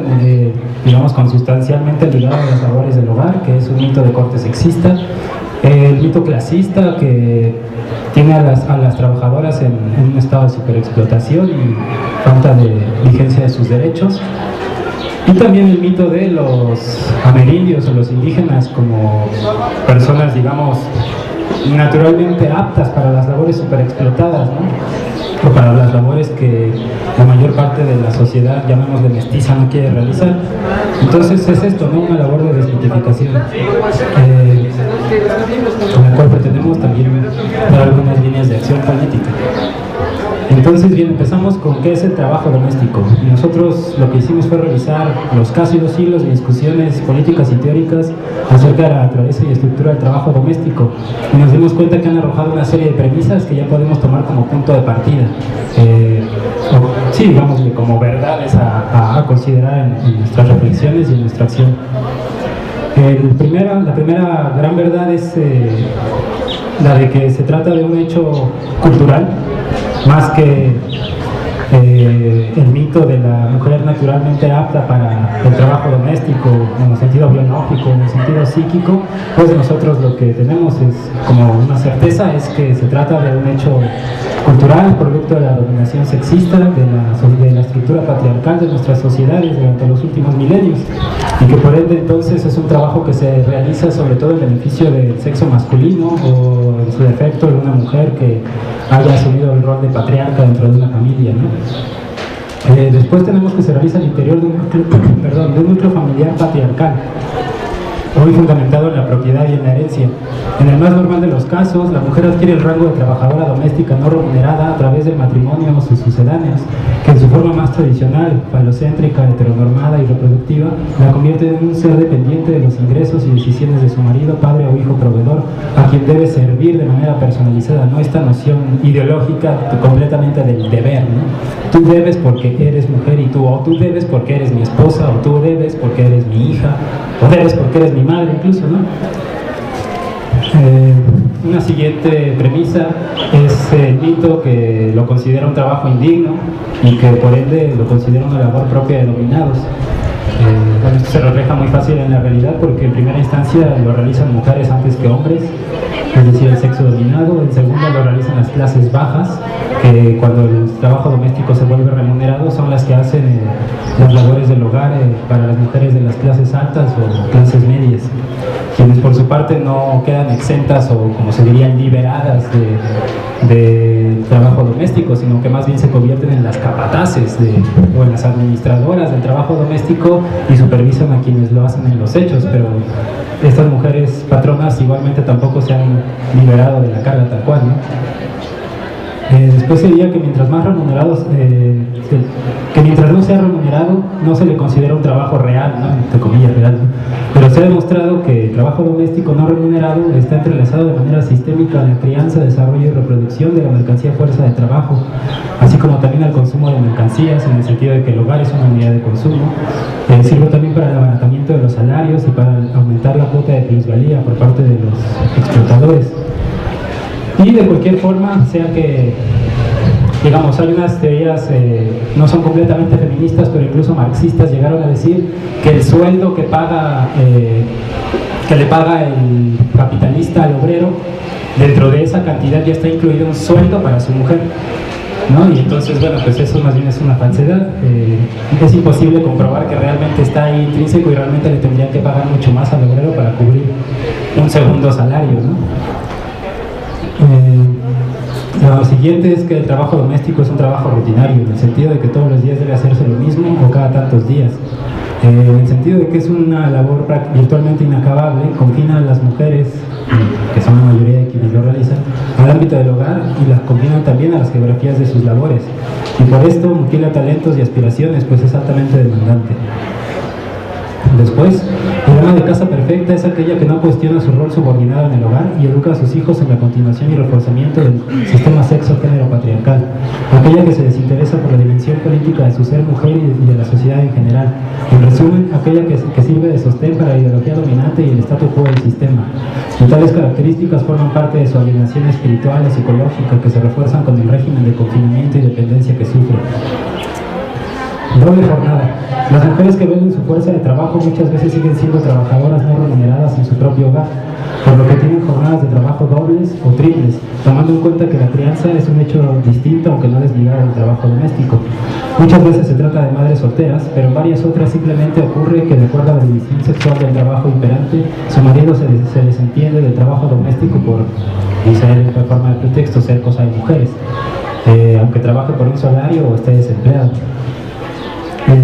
digamos, consustancialmente ligado a las labores del hogar, que es un mito de corte sexista. El mito clasista, que tiene a las trabajadoras en un estado de superexplotación y falta de vigencia de sus derechos. Y también el mito de los amerindios o los indígenas como personas, digamos, naturalmente aptas para las labores superexplotadas, ¿no? O para las labores que la mayor parte de la sociedad, llamémosle mestiza, no quiere realizar. Entonces es esto, ¿no? Una labor de desmitificación, con la cual pretendemos también dar algunas líneas de acción política. Entonces, bien, empezamos con qué es el trabajo doméstico. Y nosotros lo que hicimos fue revisar los casi 2 siglos de discusiones políticas y teóricas acerca de la naturaleza y estructura del trabajo doméstico. Y nos dimos cuenta que han arrojado una serie de premisas que ya podemos tomar como punto de partida. Sí, digamos, como verdades a considerar en nuestras reflexiones y en nuestra acción. La primera gran verdad es la de que se trata de un hecho cultural, más que el mito de la mujer naturalmente apta para el trabajo doméstico en el sentido biológico, en el sentido psíquico. Pues nosotros lo que tenemos es como una certeza, es que se trata de un hecho cultural, producto de la dominación sexista, de la estructura patriarcal de nuestras sociedades durante los últimos milenios, y que por ende entonces es un trabajo que se realiza sobre todo en beneficio del sexo masculino o en su defecto de una mujer que haya asumido el rol de patriarca dentro de una familia, ¿no? Después tenemos que se realiza al interior de un núcleo familiar patriarcal. hoy fundamentado en la propiedad y en la herencia. En el más normal de los casos, la mujer adquiere el rango de trabajadora doméstica no remunerada a través del matrimonio o sus sucedáneos, que en su forma más tradicional, falocéntrica, heteronormada y reproductiva, la convierte en un ser dependiente de los ingresos y decisiones de su marido, padre o hijo proveedor, a quien debe servir de manera personalizada, no esta noción ideológica completamente del deber, ¿no? Tú debes porque eres mujer y tú, o tú debes porque eres mi esposa, o tú debes porque eres mi hija, o debes porque eres mi madre incluso, ¿no? Una siguiente premisa es el mito que lo considera un trabajo indigno y que por ende lo considera una labor propia de dominados. Bueno, esto se refleja muy fácil en la realidad porque en primera instancia lo realizan mujeres antes que hombres, es decir, el sexo dominado. En segunda lo realizan las clases bajas, que cuando el trabajo doméstico se vuelve remunerado son las que hacen las labores del hogar para las mujeres de las clases altas o clases medias, quienes por su parte no quedan exentas o, como se diría, liberadas de trabajo doméstico, sino que más bien se convierten en las capataces o en las administradoras del trabajo doméstico y supervisan a quienes lo hacen en los hechos. Pero estas mujeres patronas igualmente tampoco se han liberado de la carga tal cual, ¿no? Después sería que mientras más remunerados, que mientras no sea remunerado, no se le considera un trabajo real, ¿no? Entre comillas real, ¿no? Pero se ha demostrado que el trabajo doméstico no remunerado está entrelazado de manera sistémica a la crianza, desarrollo y reproducción de la mercancía fuerza de trabajo, así como también al consumo de mercancías, en el sentido de que el hogar es una unidad de consumo. Sirve también para el abaratamiento de los salarios y para aumentar la cuota de plusvalía por parte de los explotadores. Y de cualquier forma, sea que, digamos, hay unas teorías, no son completamente feministas, pero incluso marxistas, llegaron a decir que el sueldo que le paga el capitalista al obrero, dentro de esa cantidad ya está incluido un sueldo para su mujer, ¿no? Y entonces, bueno, pues eso más bien es una falsedad. Es imposible comprobar que realmente está ahí intrínseco y realmente le tendrían que pagar mucho más al obrero para cubrir un segundo salario, ¿no? Lo siguiente es que el trabajo doméstico es un trabajo rutinario, en el sentido de que todos los días debe hacerse lo mismo o cada tantos días. En el sentido de que es una labor virtualmente inacabable, confina a las mujeres, que son la mayoría de quienes lo realizan, al ámbito del hogar y las confinan también a las geografías de sus labores. Y por esto mutila talentos y aspiraciones, pues es altamente demandante. Después, el ama de casa perfecta es aquella que no cuestiona su rol subordinado en el hogar y educa a sus hijos en la continuación y reforzamiento del sistema sexo-género patriarcal. Aquella que se desinteresa por la dimensión política de su ser mujer y de la sociedad en general. En resumen, aquella que sirve de sostén para la ideología dominante y el statu quo del sistema. Y tales características forman parte de su alienación espiritual o psicológica que se refuerzan con el régimen de confinamiento y dependencia que sufre. Doble jornada. Las mujeres que venden su fuerza de trabajo muchas veces siguen siendo trabajadoras no remuneradas en su propio hogar, por lo que tienen jornadas de trabajo dobles o triples, tomando en cuenta que la crianza es un hecho distinto aunque no desligado del trabajo doméstico. Muchas veces se trata de madres solteras, pero en varias otras simplemente ocurre que de acuerdo a la división sexual del trabajo imperante, su marido se desentiende del trabajo doméstico por, dice él en forma de pretexto, ser cosa de mujeres, aunque trabaje por un salario o esté desempleado.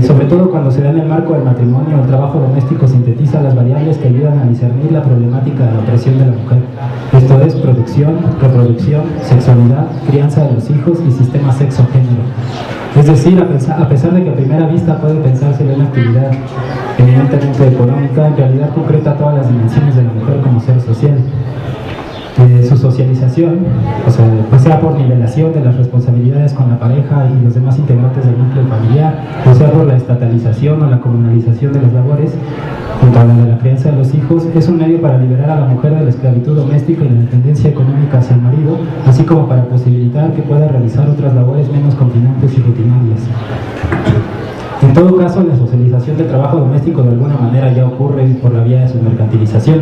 Sobre todo cuando se da en el marco del matrimonio, el trabajo doméstico sintetiza las variables que ayudan a discernir la problemática de la opresión de la mujer. Esto es producción, reproducción, sexualidad, crianza de los hijos y sistema sexo-género. Es decir, a pesar de que a primera vista puede pensarse en una actividad eminentemente económica, en realidad concreta todas las dimensiones de la mujer como ser social. Su socialización, o sea, pues sea por nivelación de las responsabilidades con la pareja y los demás integrantes del núcleo familiar, o sea por la estatalización o la comunalización de las labores, junto a la de la crianza de los hijos, es un medio para liberar a la mujer de la esclavitud doméstica y la dependencia económica hacia el marido, así como para posibilitar que pueda realizar otras labores menos confinantes y rutinarias. En todo caso, la socialización del trabajo doméstico de alguna manera ya ocurre por la vía de su mercantilización.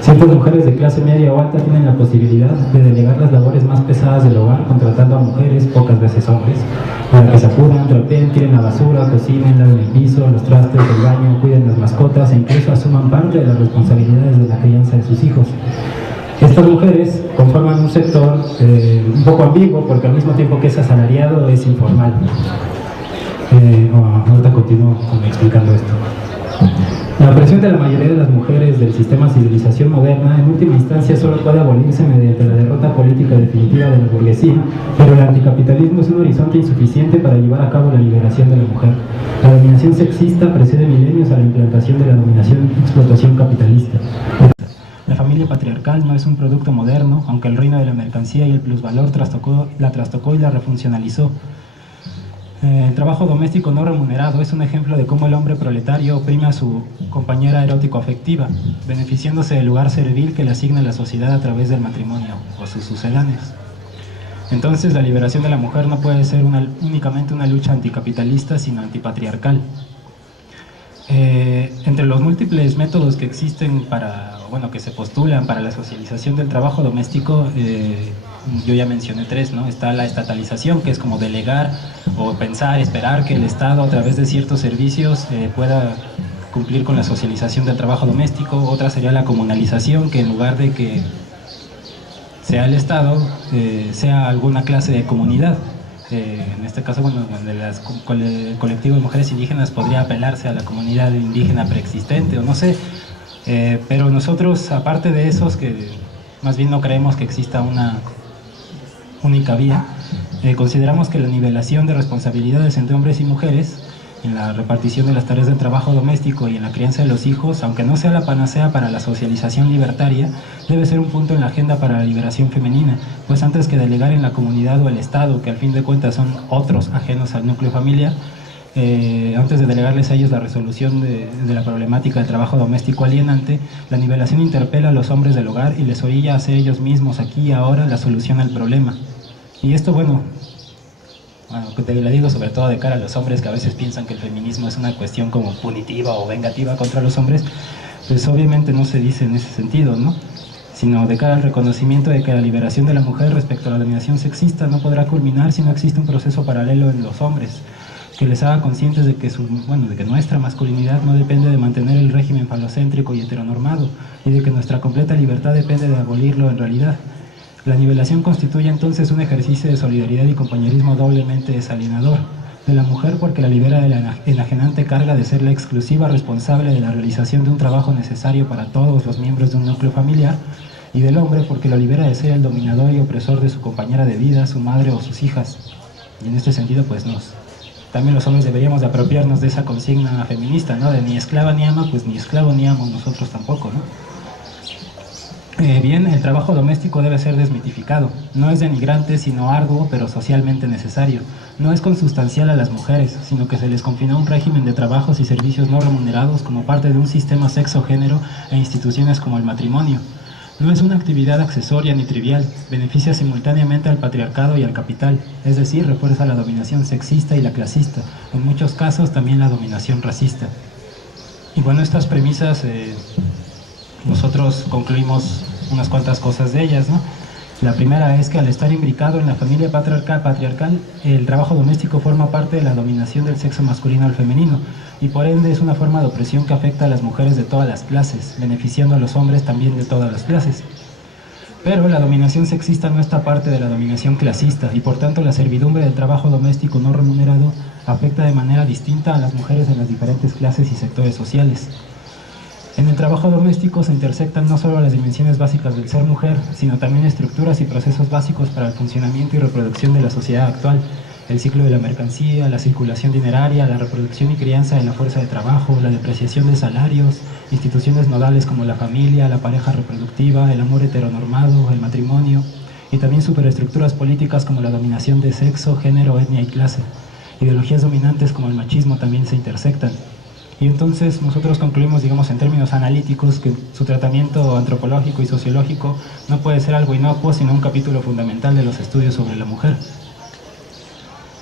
Ciertas mujeres de clase media o alta tienen la posibilidad de delegar las labores más pesadas del hogar contratando a mujeres, pocas veces hombres, para que sacudan, trapeen, tiren la basura, cocinen, laven el piso, los trastes, el baño, cuiden las mascotas e incluso asuman parte de las responsabilidades de la crianza de sus hijos. Estas mujeres conforman un sector un poco ambiguo porque al mismo tiempo que es asalariado es informal. Ahorita continúo explicando esto. La opresión de la mayoría de las mujeres del sistema civilización moderna en última instancia solo puede abolirse mediante la derrota política definitiva de la burguesía, pero el anticapitalismo es un horizonte insuficiente para llevar a cabo la liberación de la mujer. La dominación sexista precede milenios a la implantación de la dominación y explotación capitalista. La familia patriarcal no es un producto moderno, aunque el reino de la mercancía y el plusvalor la trastocó y la refuncionalizó. El trabajo doméstico no remunerado es un ejemplo de cómo el hombre proletario oprime a su compañera erótico-afectiva, beneficiándose del lugar servil que le asigna la sociedad a través del matrimonio o sus sucedáneos. Entonces, la liberación de la mujer no puede ser únicamente una lucha anticapitalista, sino antipatriarcal. Entre los múltiples métodos que existen que se postulan para la socialización del trabajo doméstico, yo ya mencioné tres, ¿no? Está la estatalización, que es como delegar o pensar, esperar que el Estado a través de ciertos servicios pueda cumplir con la socialización del trabajo doméstico. Otra sería la comunalización, que en lugar de que sea el Estado, sea alguna clase de comunidad. En este caso, donde el colectivo de mujeres indígenas podría apelarse a la comunidad indígena preexistente o no sé, pero nosotros, aparte de esos, que más bien no creemos que exista una única vía, consideramos que la nivelación de responsabilidades entre hombres y mujeres en la repartición de las tareas del trabajo doméstico y en la crianza de los hijos, aunque no sea la panacea para la socialización libertaria, debe ser un punto en la agenda para la liberación femenina, pues antes que delegar en la comunidad o el Estado, que al fin de cuentas son otros ajenos al núcleo familiar, antes de delegarles a ellos la resolución de la problemática del trabajo doméstico alienante, la nivelación interpela a los hombres del hogar y les orilla a hacer ellos mismos aquí y ahora la solución al problema. Y esto, te lo digo sobre todo de cara a los hombres que a veces piensan que el feminismo es una cuestión como punitiva o vengativa contra los hombres, pues obviamente no se dice en ese sentido, ¿no? Sino de cara al reconocimiento de que la liberación de la mujer respecto a la dominación sexista no podrá culminar si no existe un proceso paralelo en los hombres, que les haga conscientes de que, de que nuestra masculinidad no depende de mantener el régimen falocéntrico y heteronormado, y de que nuestra completa libertad depende de abolirlo en realidad. La nivelación constituye entonces un ejercicio de solidaridad y compañerismo doblemente desalienador de la mujer, porque la libera de la enajenante carga de ser la exclusiva responsable de la realización de un trabajo necesario para todos los miembros de un núcleo familiar, y del hombre porque lo libera de ser el dominador y opresor de su compañera de vida, su madre o sus hijas. Y en este sentido, también los hombres deberíamos de apropiarnos de esa consigna feminista, ¿no? De ni esclava ni ama, pues ni esclavo ni amo nosotros tampoco, ¿no? Bien, el trabajo doméstico debe ser desmitificado. No es denigrante, sino arduo, pero socialmente necesario. No es consustancial a las mujeres, sino que se les confinó un régimen de trabajos y servicios no remunerados como parte de un sistema sexo-género e instituciones como el matrimonio. No es una actividad accesoria ni trivial, beneficia simultáneamente al patriarcado y al capital, es decir, refuerza la dominación sexista y la clasista, en muchos casos también la dominación racista. Y estas premisas, nosotros concluimos unas cuantas cosas de ellas, ¿no? La primera es que al estar imbricado en la familia patriarcal, el trabajo doméstico forma parte de la dominación del sexo masculino al femenino, y por ende es una forma de opresión que afecta a las mujeres de todas las clases, beneficiando a los hombres también de todas las clases. Pero la dominación sexista no está parte de la dominación clasista, y por tanto la servidumbre del trabajo doméstico no remunerado afecta de manera distinta a las mujeres en las diferentes clases y sectores sociales. En el trabajo doméstico se intersectan no solo las dimensiones básicas del ser mujer, sino también estructuras y procesos básicos para el funcionamiento y reproducción de la sociedad actual, el ciclo de la mercancía, la circulación dineraria, la reproducción y crianza de la fuerza de trabajo, la depreciación de salarios, instituciones nodales como la familia, la pareja reproductiva, el amor heteronormado, el matrimonio, y también superestructuras políticas como la dominación de sexo, género, etnia y clase. Ideologías dominantes como el machismo también se intersectan. Y entonces nosotros concluimos, en términos analíticos, que su tratamiento antropológico y sociológico no puede ser algo inocuo, sino un capítulo fundamental de los estudios sobre la mujer.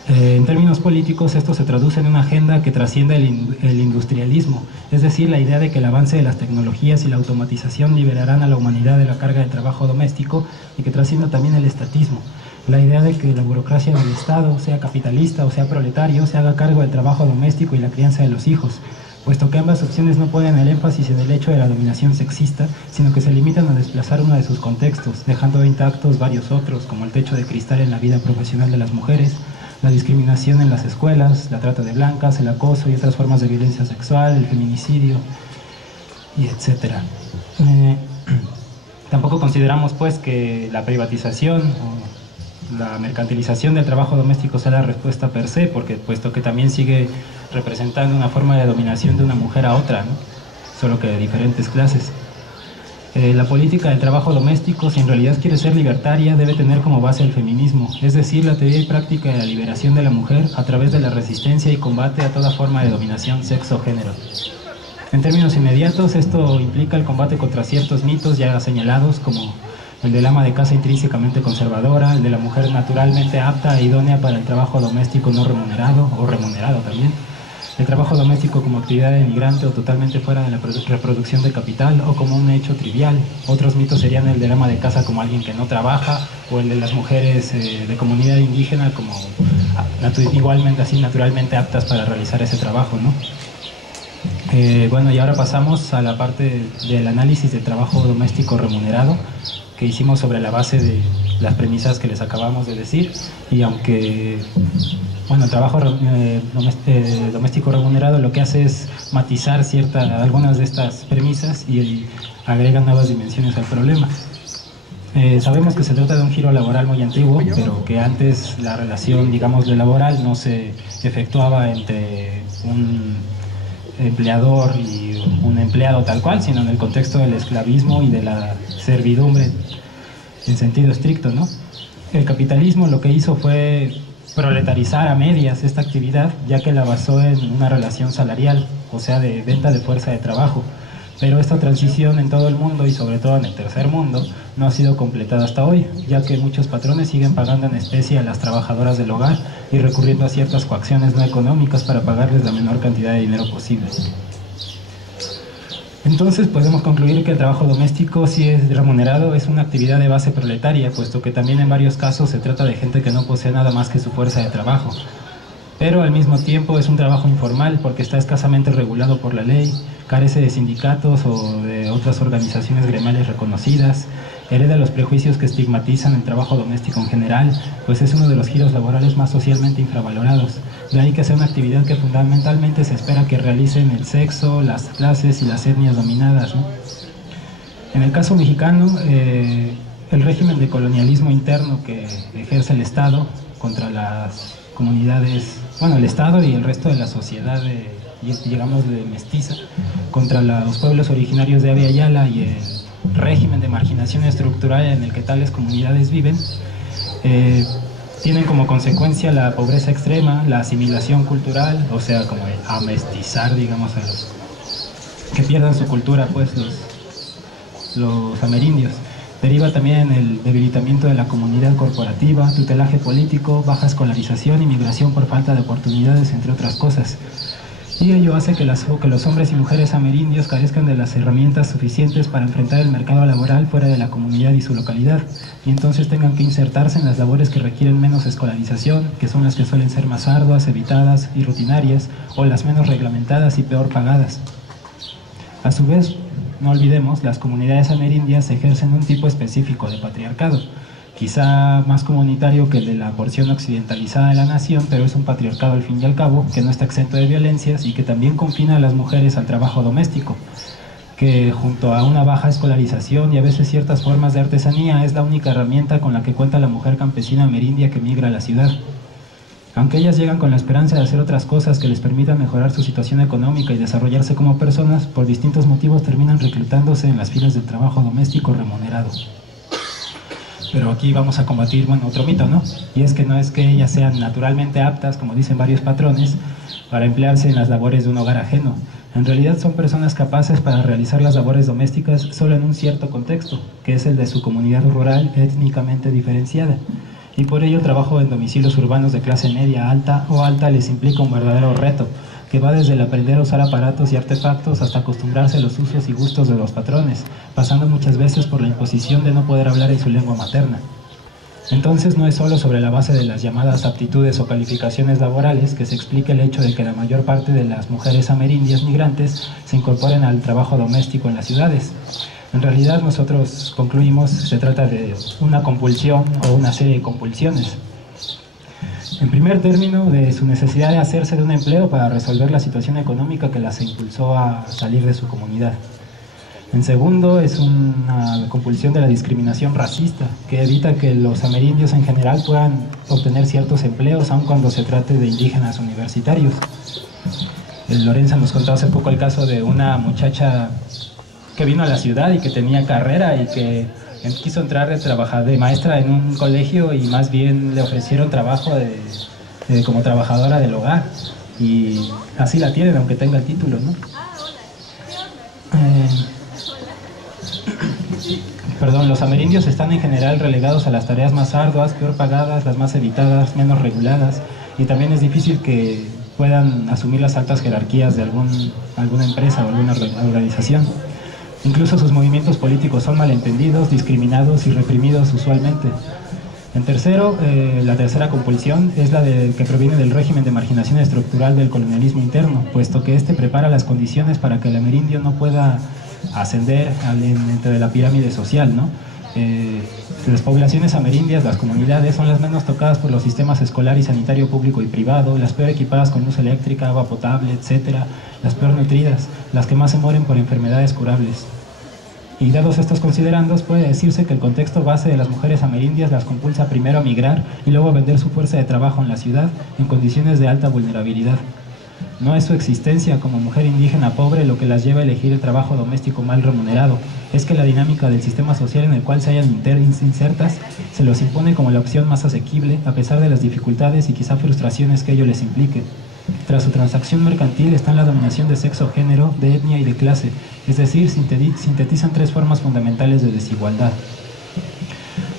En términos políticos, esto se traduce en una agenda que trasciende el industrialismo, es decir, la idea de que el avance de las tecnologías y la automatización liberarán a la humanidad de la carga de trabajo doméstico, y que trascienda también el estatismo, la idea de que la burocracia del Estado, sea capitalista o sea proletario, se haga cargo del trabajo doméstico y la crianza de los hijos, puesto que ambas opciones no ponen el énfasis en el hecho de la dominación sexista, sino que se limitan a desplazar uno de sus contextos, dejando intactos varios otros, como el techo de cristal en la vida profesional de las mujeres, la discriminación en las escuelas, la trata de blancas, el acoso y otras formas de violencia sexual, el feminicidio. y etcétera. Tampoco consideramos pues que la privatización o la mercantilización del trabajo doméstico sea la respuesta per se, porque puesto que también sigue representando una forma de dominación de una mujer a otra, ¿no? Solo que de diferentes clases. La política del trabajo doméstico, si en realidad quiere ser libertaria, debe tener como base el feminismo, es decir, la teoría y práctica de la liberación de la mujer a través de la resistencia y combate a toda forma de dominación sexo-género. En términos inmediatos, esto implica el combate contra ciertos mitos ya señalados, como el del ama de casa intrínsecamente conservadora, el de la mujer naturalmente apta e idónea para el trabajo doméstico no remunerado, o remunerado también, el trabajo doméstico como actividad de migrante o totalmente fuera de la reproducción de capital o como un hecho trivial. Otros mitos serían el del ama de casa como alguien que no trabaja, o el de las mujeres de comunidad indígena como igualmente así naturalmente aptas para realizar ese trabajo, ¿no? Bueno, y ahora pasamos a la parte del análisis de trabajo doméstico remunerado que hicimos sobre la base de las premisas que les acabamos de decir. Y aunque, bueno, trabajo doméstico remunerado lo que hace es matizar algunas de estas premisas y agrega nuevas dimensiones al problema. Sabemos que se trata de un giro laboral muy antiguo, pero que antes la relación, digamos, laboral no se efectuaba entre un empleador y un empleado tal cual, sino en el contexto del esclavismo y de la servidumbre en sentido estricto, ¿no? El capitalismo lo que hizo fue proletarizar a medias esta actividad, ya que la basó en una relación salarial, o sea, de venta de fuerza de trabajo. Pero esta transición en todo el mundo y sobre todo en el tercer mundo no ha sido completada hasta hoy, ya que muchos patrones siguen pagando en especie a las trabajadoras del hogar y recurriendo a ciertas coacciones no económicas para pagarles la menor cantidad de dinero posible. Entonces podemos concluir que el trabajo doméstico, si es remunerado, es una actividad de base proletaria, puesto que también en varios casos se trata de gente que no posee nada más que su fuerza de trabajo. Pero al mismo tiempo es un trabajo informal porque está escasamente regulado por la ley, carece de sindicatos o de otras organizaciones gremiales reconocidas, hereda los prejuicios que estigmatizan el trabajo doméstico en general, pues es uno de los giros laborales más socialmente infravalorados. De ahí que sea una actividad que fundamentalmente se espera que realicen el sexo, las clases y las etnias dominadas, ¿no? En el caso mexicano, el régimen de colonialismo interno que ejerce el Estado contra las comunidades, bueno, el Estado y el resto de la sociedad, digamos, de mestiza, contra los pueblos originarios de Abya Yala y el régimen de marginación estructural en el que tales comunidades viven, tienen como consecuencia la pobreza extrema, la asimilación cultural, o sea, como amestizar, digamos, a los que pierdan su cultura, pues los amerindios. Deriva también el debilitamiento de la comunidad corporativa, tutelaje político, baja escolarización y migración por falta de oportunidades, entre otras cosas. Y ello hace que los hombres y mujeres amerindios carezcan de las herramientas suficientes para enfrentar el mercado laboral fuera de la comunidad y su localidad, y entonces tengan que insertarse en las labores que requieren menos escolarización, que son las que suelen ser más arduas, evitadas y rutinarias, o las menos reglamentadas y peor pagadas. A su vez, no olvidemos, las comunidades amerindias ejercen un tipo específico de patriarcado, quizá más comunitario que el de la porción occidentalizada de la nación, pero es un patriarcado al fin y al cabo, que no está exento de violencias y que también confina a las mujeres al trabajo doméstico, que junto a una baja escolarización y a veces ciertas formas de artesanía es la única herramienta con la que cuenta la mujer campesina amerindia que migra a la ciudad. Aunque ellas llegan con la esperanza de hacer otras cosas que les permitan mejorar su situación económica y desarrollarse como personas, por distintos motivos terminan reclutándose en las filas del trabajo doméstico remunerado. Pero aquí vamos a combatir, bueno, otro mito, ¿no? Y es que no es que ellas sean naturalmente aptas, como dicen varios patrones, para emplearse en las labores de un hogar ajeno. En realidad son personas capaces para realizar las labores domésticas solo en un cierto contexto, que es el de su comunidad rural étnicamente diferenciada. Y por ello el trabajo en domicilios urbanos de clase media, alta o alta les implica un verdadero reto, que va desde el aprender a usar aparatos y artefactos hasta acostumbrarse a los usos y gustos de los patrones, pasando muchas veces por la imposición de no poder hablar en su lengua materna. Entonces no es solo sobre la base de las llamadas aptitudes o calificaciones laborales que se explica el hecho de que la mayor parte de las mujeres amerindias migrantes se incorporen al trabajo doméstico en las ciudades. En realidad nosotros concluimos que se trata de una compulsión o una serie de compulsiones. En primer término, de su necesidad de hacerse de un empleo para resolver la situación económica que las impulsó a salir de su comunidad. En segundo, es una compulsión de la discriminación racista, que evita que los amerindios en general puedan obtener ciertos empleos, aun cuando se trate de indígenas universitarios. Lorenza nos contó hace poco el caso de una muchacha que vino a la ciudad y que tenía carrera y que quiso entrar de maestra en un colegio y más bien le ofrecieron trabajo como trabajadora del hogar, y así la tienen aunque tenga el título, ¿no? Los amerindios están en general relegados a las tareas más arduas, peor pagadas, las más evitadas, menos reguladas, y también es difícil que puedan asumir las altas jerarquías de alguna empresa o alguna organización. Incluso sus movimientos políticos son malentendidos, discriminados y reprimidos usualmente. En tercero, la tercera compulsión es la que proviene del régimen de marginación estructural del colonialismo interno, puesto que este prepara las condiciones para que el amerindio no pueda ascender dentro de la pirámide social, ¿no? Las poblaciones amerindias, las comunidades, son las menos tocadas por los sistemas escolar y sanitario público y privado, las peor equipadas con luz eléctrica, agua potable, etc., las peor nutridas, las que más se mueren por enfermedades curables. Y dados estos considerandos, puede decirse que el contexto base de las mujeres amerindias las compulsa primero a migrar y luego a vender su fuerza de trabajo en la ciudad en condiciones de alta vulnerabilidad. No es su existencia como mujer indígena pobre lo que las lleva a elegir el trabajo doméstico mal remunerado, es que la dinámica del sistema social en el cual se hayan insertas se los impone como la opción más asequible, a pesar de las dificultades y quizá frustraciones que ello les implique. Tras su transacción mercantil están la dominación de sexo, género, de etnia y de clase, es decir, sintetizan tres formas fundamentales de desigualdad.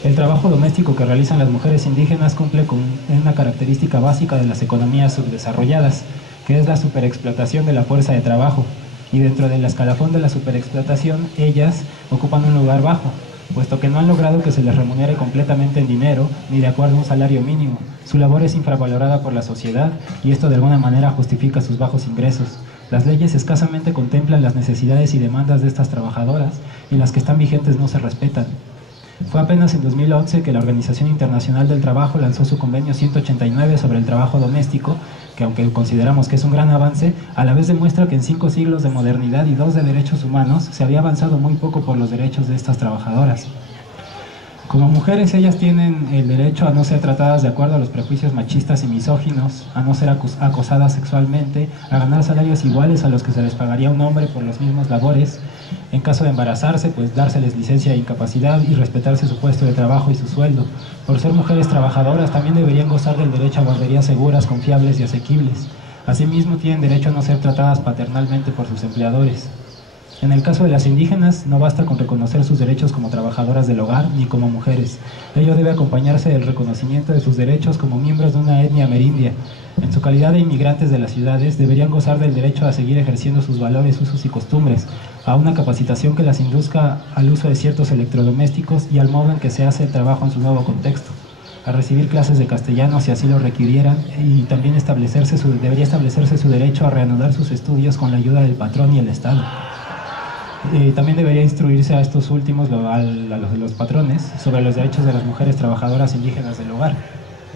El trabajo doméstico que realizan las mujeres indígenas cumple con una característica básica de las economías subdesarrolladas, que es la superexplotación de la fuerza de trabajo, y dentro del escalafón de la superexplotación, ellas ocupan un lugar bajo, puesto que no han logrado que se les remunere completamente en dinero, ni de acuerdo a un salario mínimo. Su labor es infravalorada por la sociedad, y esto de alguna manera justifica sus bajos ingresos. Las leyes escasamente contemplan las necesidades y demandas de estas trabajadoras, y las que están vigentes no se respetan. Fue apenas en 2011 que la Organización Internacional del Trabajo lanzó su convenio 189 sobre el trabajo doméstico, que aunque consideramos que es un gran avance, a la vez demuestra que en 5 siglos de modernidad y 2 de derechos humanos se había avanzado muy poco por los derechos de estas trabajadoras. Como mujeres, ellas tienen el derecho a no ser tratadas de acuerdo a los prejuicios machistas y misóginos, a no ser acosadas sexualmente, a ganar salarios iguales a los que se les pagaría a un hombre por los mismos labores. En caso de embarazarse, pues dárseles licencia de incapacidad y respetarse su puesto de trabajo y su sueldo. Por ser mujeres trabajadoras, también deberían gozar del derecho a guarderías seguras, confiables y asequibles. Asimismo, tienen derecho a no ser tratadas paternalmente por sus empleadores. En el caso de las indígenas, no basta con reconocer sus derechos como trabajadoras del hogar ni como mujeres. Ello debe acompañarse del reconocimiento de sus derechos como miembros de una etnia amerindia. En su calidad de inmigrantes de las ciudades, deberían gozar del derecho a seguir ejerciendo sus valores, usos y costumbres, a una capacitación que las induzca al uso de ciertos electrodomésticos y al modo en que se hace el trabajo en su nuevo contexto, a recibir clases de castellano si así lo requirieran, y también debería establecerse su derecho a reanudar sus estudios con la ayuda del patrón y el Estado. También debería instruirse a estos últimos, a los patrones, sobre los derechos de las mujeres trabajadoras indígenas del hogar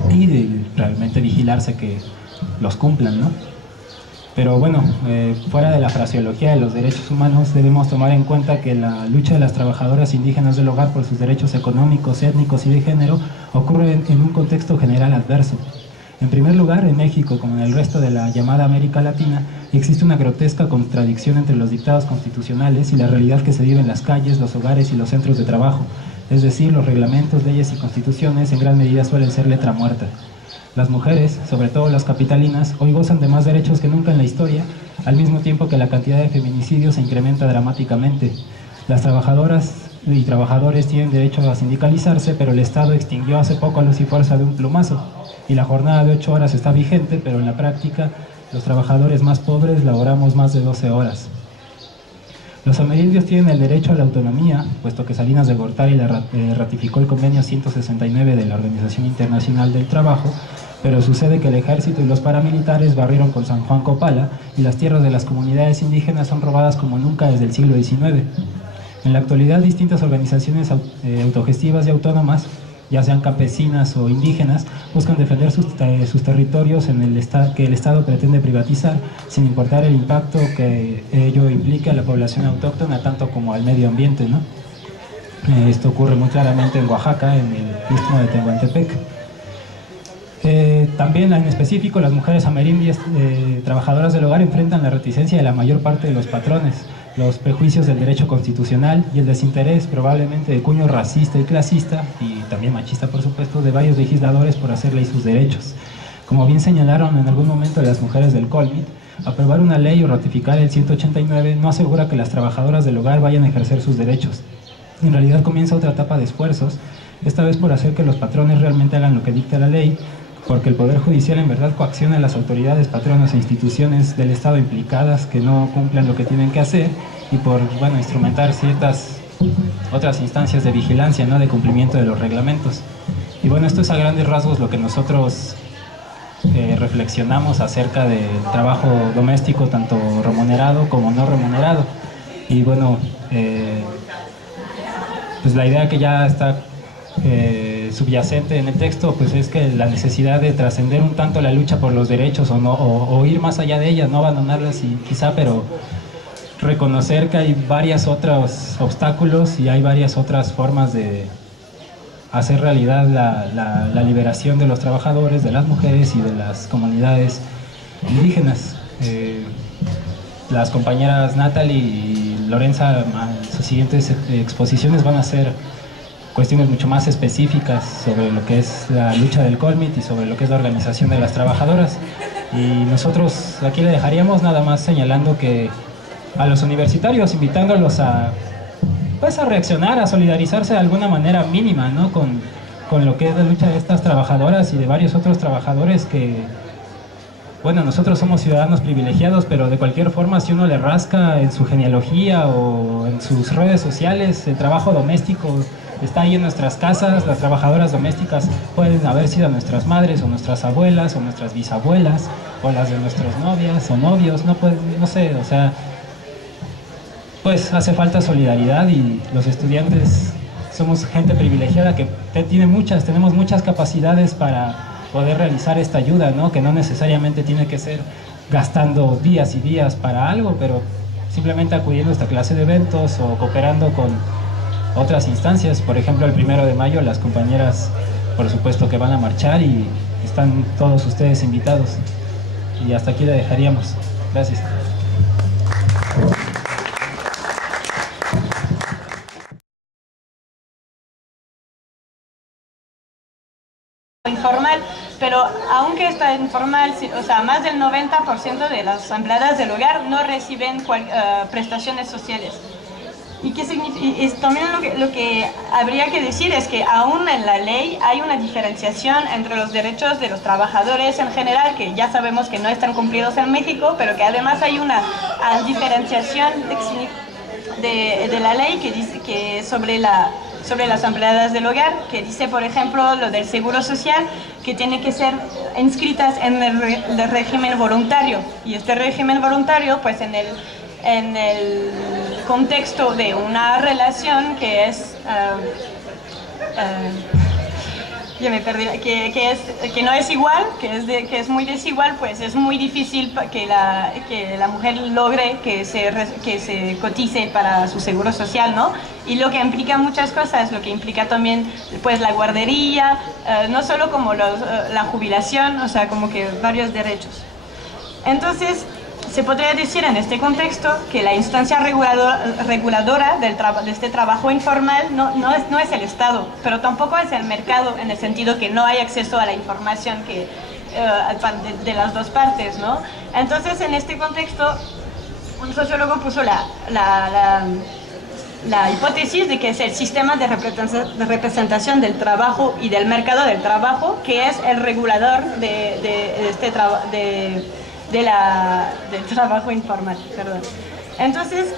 y realmente vigilarse que los cumplan, ¿no? Pero bueno, fuera de la fraseología de los derechos humanos, debemos tomar en cuenta que la lucha de las trabajadoras indígenas del hogar por sus derechos económicos, étnicos y de género ocurre en un contexto general adverso. En primer lugar, en México, como en el resto de la llamada América Latina, existe una grotesca contradicción entre los dictados constitucionales y la realidad que se vive en las calles, los hogares y los centros de trabajo. Es decir, los reglamentos, leyes y constituciones en gran medida suelen ser letra muerta. Las mujeres, sobre todo las capitalinas, hoy gozan de más derechos que nunca en la historia, al mismo tiempo que la cantidad de feminicidios se incrementa dramáticamente. Las trabajadoras y trabajadores tienen derecho a sindicalizarse, pero el Estado extinguió hace poco a luz y fuerza de un plumazo, y la jornada de 8 horas está vigente, pero en la práctica los trabajadores más pobres laboramos más de 12 horas. Los amerindios tienen el derecho a la autonomía, puesto que Salinas de Gortari ratificó el convenio 169 de la Organización Internacional del Trabajo, pero sucede que el ejército y los paramilitares barrieron con San Juan Copala y las tierras de las comunidades indígenas son robadas como nunca desde el siglo XIX. En la actualidad, distintas organizaciones autogestivas y autónomas ya sean campesinas o indígenas, buscan defender sus territorios que el Estado pretende privatizar, sin importar el impacto que ello implique a la población autóctona, tanto como al medio ambiente, ¿no? Esto ocurre muy claramente en Oaxaca, en el istmo de Tehuantepec. También en específico las mujeres amerindias trabajadoras del hogar enfrentan la reticencia de la mayor parte de los patrones, los prejuicios del derecho constitucional y el desinterés probablemente de cuño racista y clasista, y también machista por supuesto, de varios legisladores por hacer ley sus derechos. Como bien señalaron en algún momento las mujeres del Colmit, aprobar una ley o ratificar el 189 no asegura que las trabajadoras del hogar vayan a ejercer sus derechos. En realidad comienza otra etapa de esfuerzos, esta vez por hacer que los patrones realmente hagan lo que dicta la ley, porque el Poder Judicial en verdad coacciona a las autoridades, patronos e instituciones del Estado implicadas que no cumplan lo que tienen que hacer, y por, bueno, instrumentar ciertas otras instancias de vigilancia, ¿no?, de cumplimiento de los reglamentos. Y bueno, esto es a grandes rasgos lo que nosotros reflexionamos acerca del trabajo doméstico, tanto remunerado como no remunerado. Y bueno, pues la idea que ya está subyacente en el texto, pues es que la necesidad de trascender un tanto la lucha por los derechos o ir más allá de ellas, no abandonarlas y quizá, pero reconocer que hay varios otros obstáculos y hay varias otras formas de hacer realidad la liberación de los trabajadores, de las mujeres y de las comunidades indígenas. Las compañeras Natalie y Lorenza, en sus siguientes exposiciones van a hacer cuestiones mucho más específicas sobre lo que es la lucha del Colmit y sobre lo que es la organización de las trabajadoras. Y nosotros aquí le dejaríamos nada más señalando que a los universitarios, invitándolos a reaccionar, a solidarizarse de alguna manera mínima, ¿no?, con lo que es la lucha de estas trabajadoras y de varios otros trabajadores que, bueno, nosotros somos ciudadanos privilegiados, pero de cualquier forma, si uno le rasca en su genealogía o en sus redes sociales, el trabajo doméstico está ahí en nuestras casas. Las trabajadoras domésticas pueden haber sido nuestras madres o nuestras abuelas o nuestras bisabuelas o las de nuestras novias o novios, no sé, o sea, pues hace falta solidaridad, y los estudiantes somos gente privilegiada que tenemos muchas capacidades para poder realizar esta ayuda, ¿no?, que no necesariamente tiene que ser gastando días y días para algo, pero simplemente acudiendo a esta clase de eventos o cooperando con otras instancias. Por ejemplo, el 1 de mayo las compañeras, por supuesto, que van a marchar, y están todos ustedes invitados. Y hasta aquí le dejaríamos. Gracias. Informal, pero aunque está informal, o sea, más del 90% de las empleadas del hogar no reciben prestaciones sociales. ¿Y qué significa? Y también lo que habría que decir es que aún en la ley hay una diferenciación entre los derechos de los trabajadores en general, que ya sabemos que no están cumplidos en México, pero que además hay una diferenciación de la ley que dice que sobre las empleadas del hogar, que dice, por ejemplo, lo del seguro social, que tiene que ser inscritas en el régimen voluntario. Y este régimen voluntario, pues en el contexto de una relación que es ya me perdí, que no es igual, que es muy desigual, pues es muy difícil que la mujer logre que se cotice para su seguro social, ¿no? Y lo que implica muchas cosas, lo que implica también pues la guardería, no solo como la jubilación, o sea, como que varios derechos. Entonces, se podría decir en este contexto que la instancia reguladora de este trabajo informal no es el Estado, pero tampoco es el mercado, en el sentido que no hay acceso a la información de las dos partes, ¿no? Entonces, en este contexto, un sociólogo puso la hipótesis de que es el sistema de representación del trabajo y del mercado del trabajo que es el regulador del trabajo informal, perdón. Entonces,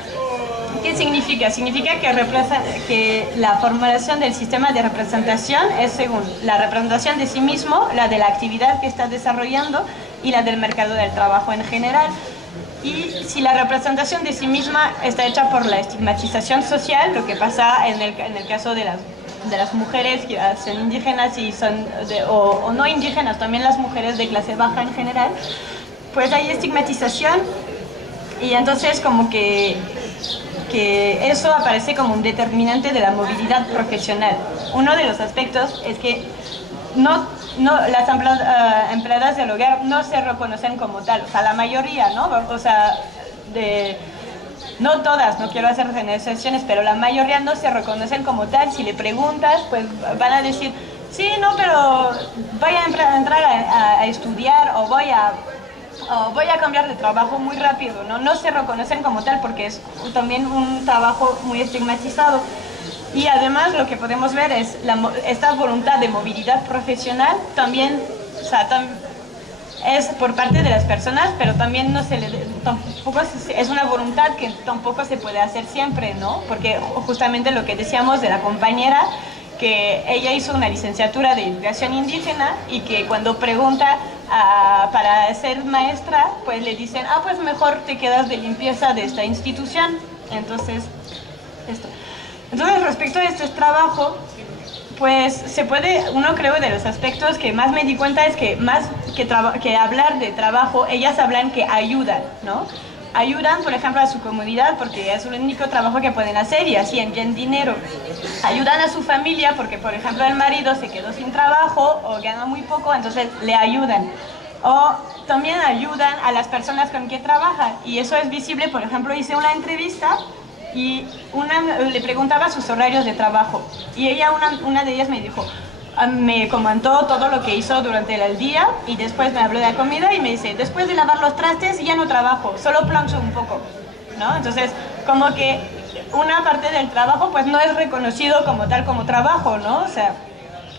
¿qué significa? Significa que la formulación del sistema de representación es según la representación de sí mismo, la de la actividad que está desarrollando y la del mercado del trabajo en general. Y si la representación de sí misma está hecha por la estigmatización social, lo que pasa en el caso de las de las mujeres que son indígenas y son o no indígenas, también las mujeres de clase baja en general, pues hay estigmatización y entonces como que eso aparece como un determinante de la movilidad profesional. Uno de los aspectos es que las empleadas del hogar no se reconocen como tal, o sea, la mayoría, ¿no? O sea, no todas, no quiero hacer generalizaciones, pero la mayoría no se reconocen como tal. Si le preguntas, pues van a decir, sí, no, pero voy a entrar a estudiar o voy a cambiar de trabajo muy rápido, ¿no? No se reconocen como tal porque es también un trabajo muy estigmatizado. Y además lo que podemos ver es esta voluntad de movilidad profesional también, o sea, es por parte de las personas, pero también tampoco es una voluntad que tampoco se puede hacer siempre, ¿no? Porque justamente lo que decíamos de la compañera, que ella hizo una licenciatura de educación indígena y que cuando pregunta para ser maestra, pues le dicen, pues mejor te quedas de limpieza de esta institución. Entonces, respecto a este trabajo, pues uno creo de los aspectos que más me di cuenta es que más que hablar de trabajo, ellas hablan que ayudan, ¿no? Ayudan, por ejemplo, a su comunidad porque es el único trabajo que pueden hacer y así envían dinero. Ayudan a su familia porque, por ejemplo, el marido se quedó sin trabajo o gana muy poco, entonces le ayudan. O también ayudan a las personas con que trabajan y eso es visible. Por ejemplo, hice una entrevista y le preguntaba sus horarios de trabajo y una de ellas me dijo, me comentó todo lo que hizo durante el día y después me habló de la comida y me dice, después de lavar los trastes ya no trabajo, solo plancho un poco, ¿no? Entonces, como que una parte del trabajo pues no es reconocido como tal como trabajo, ¿no? O sea,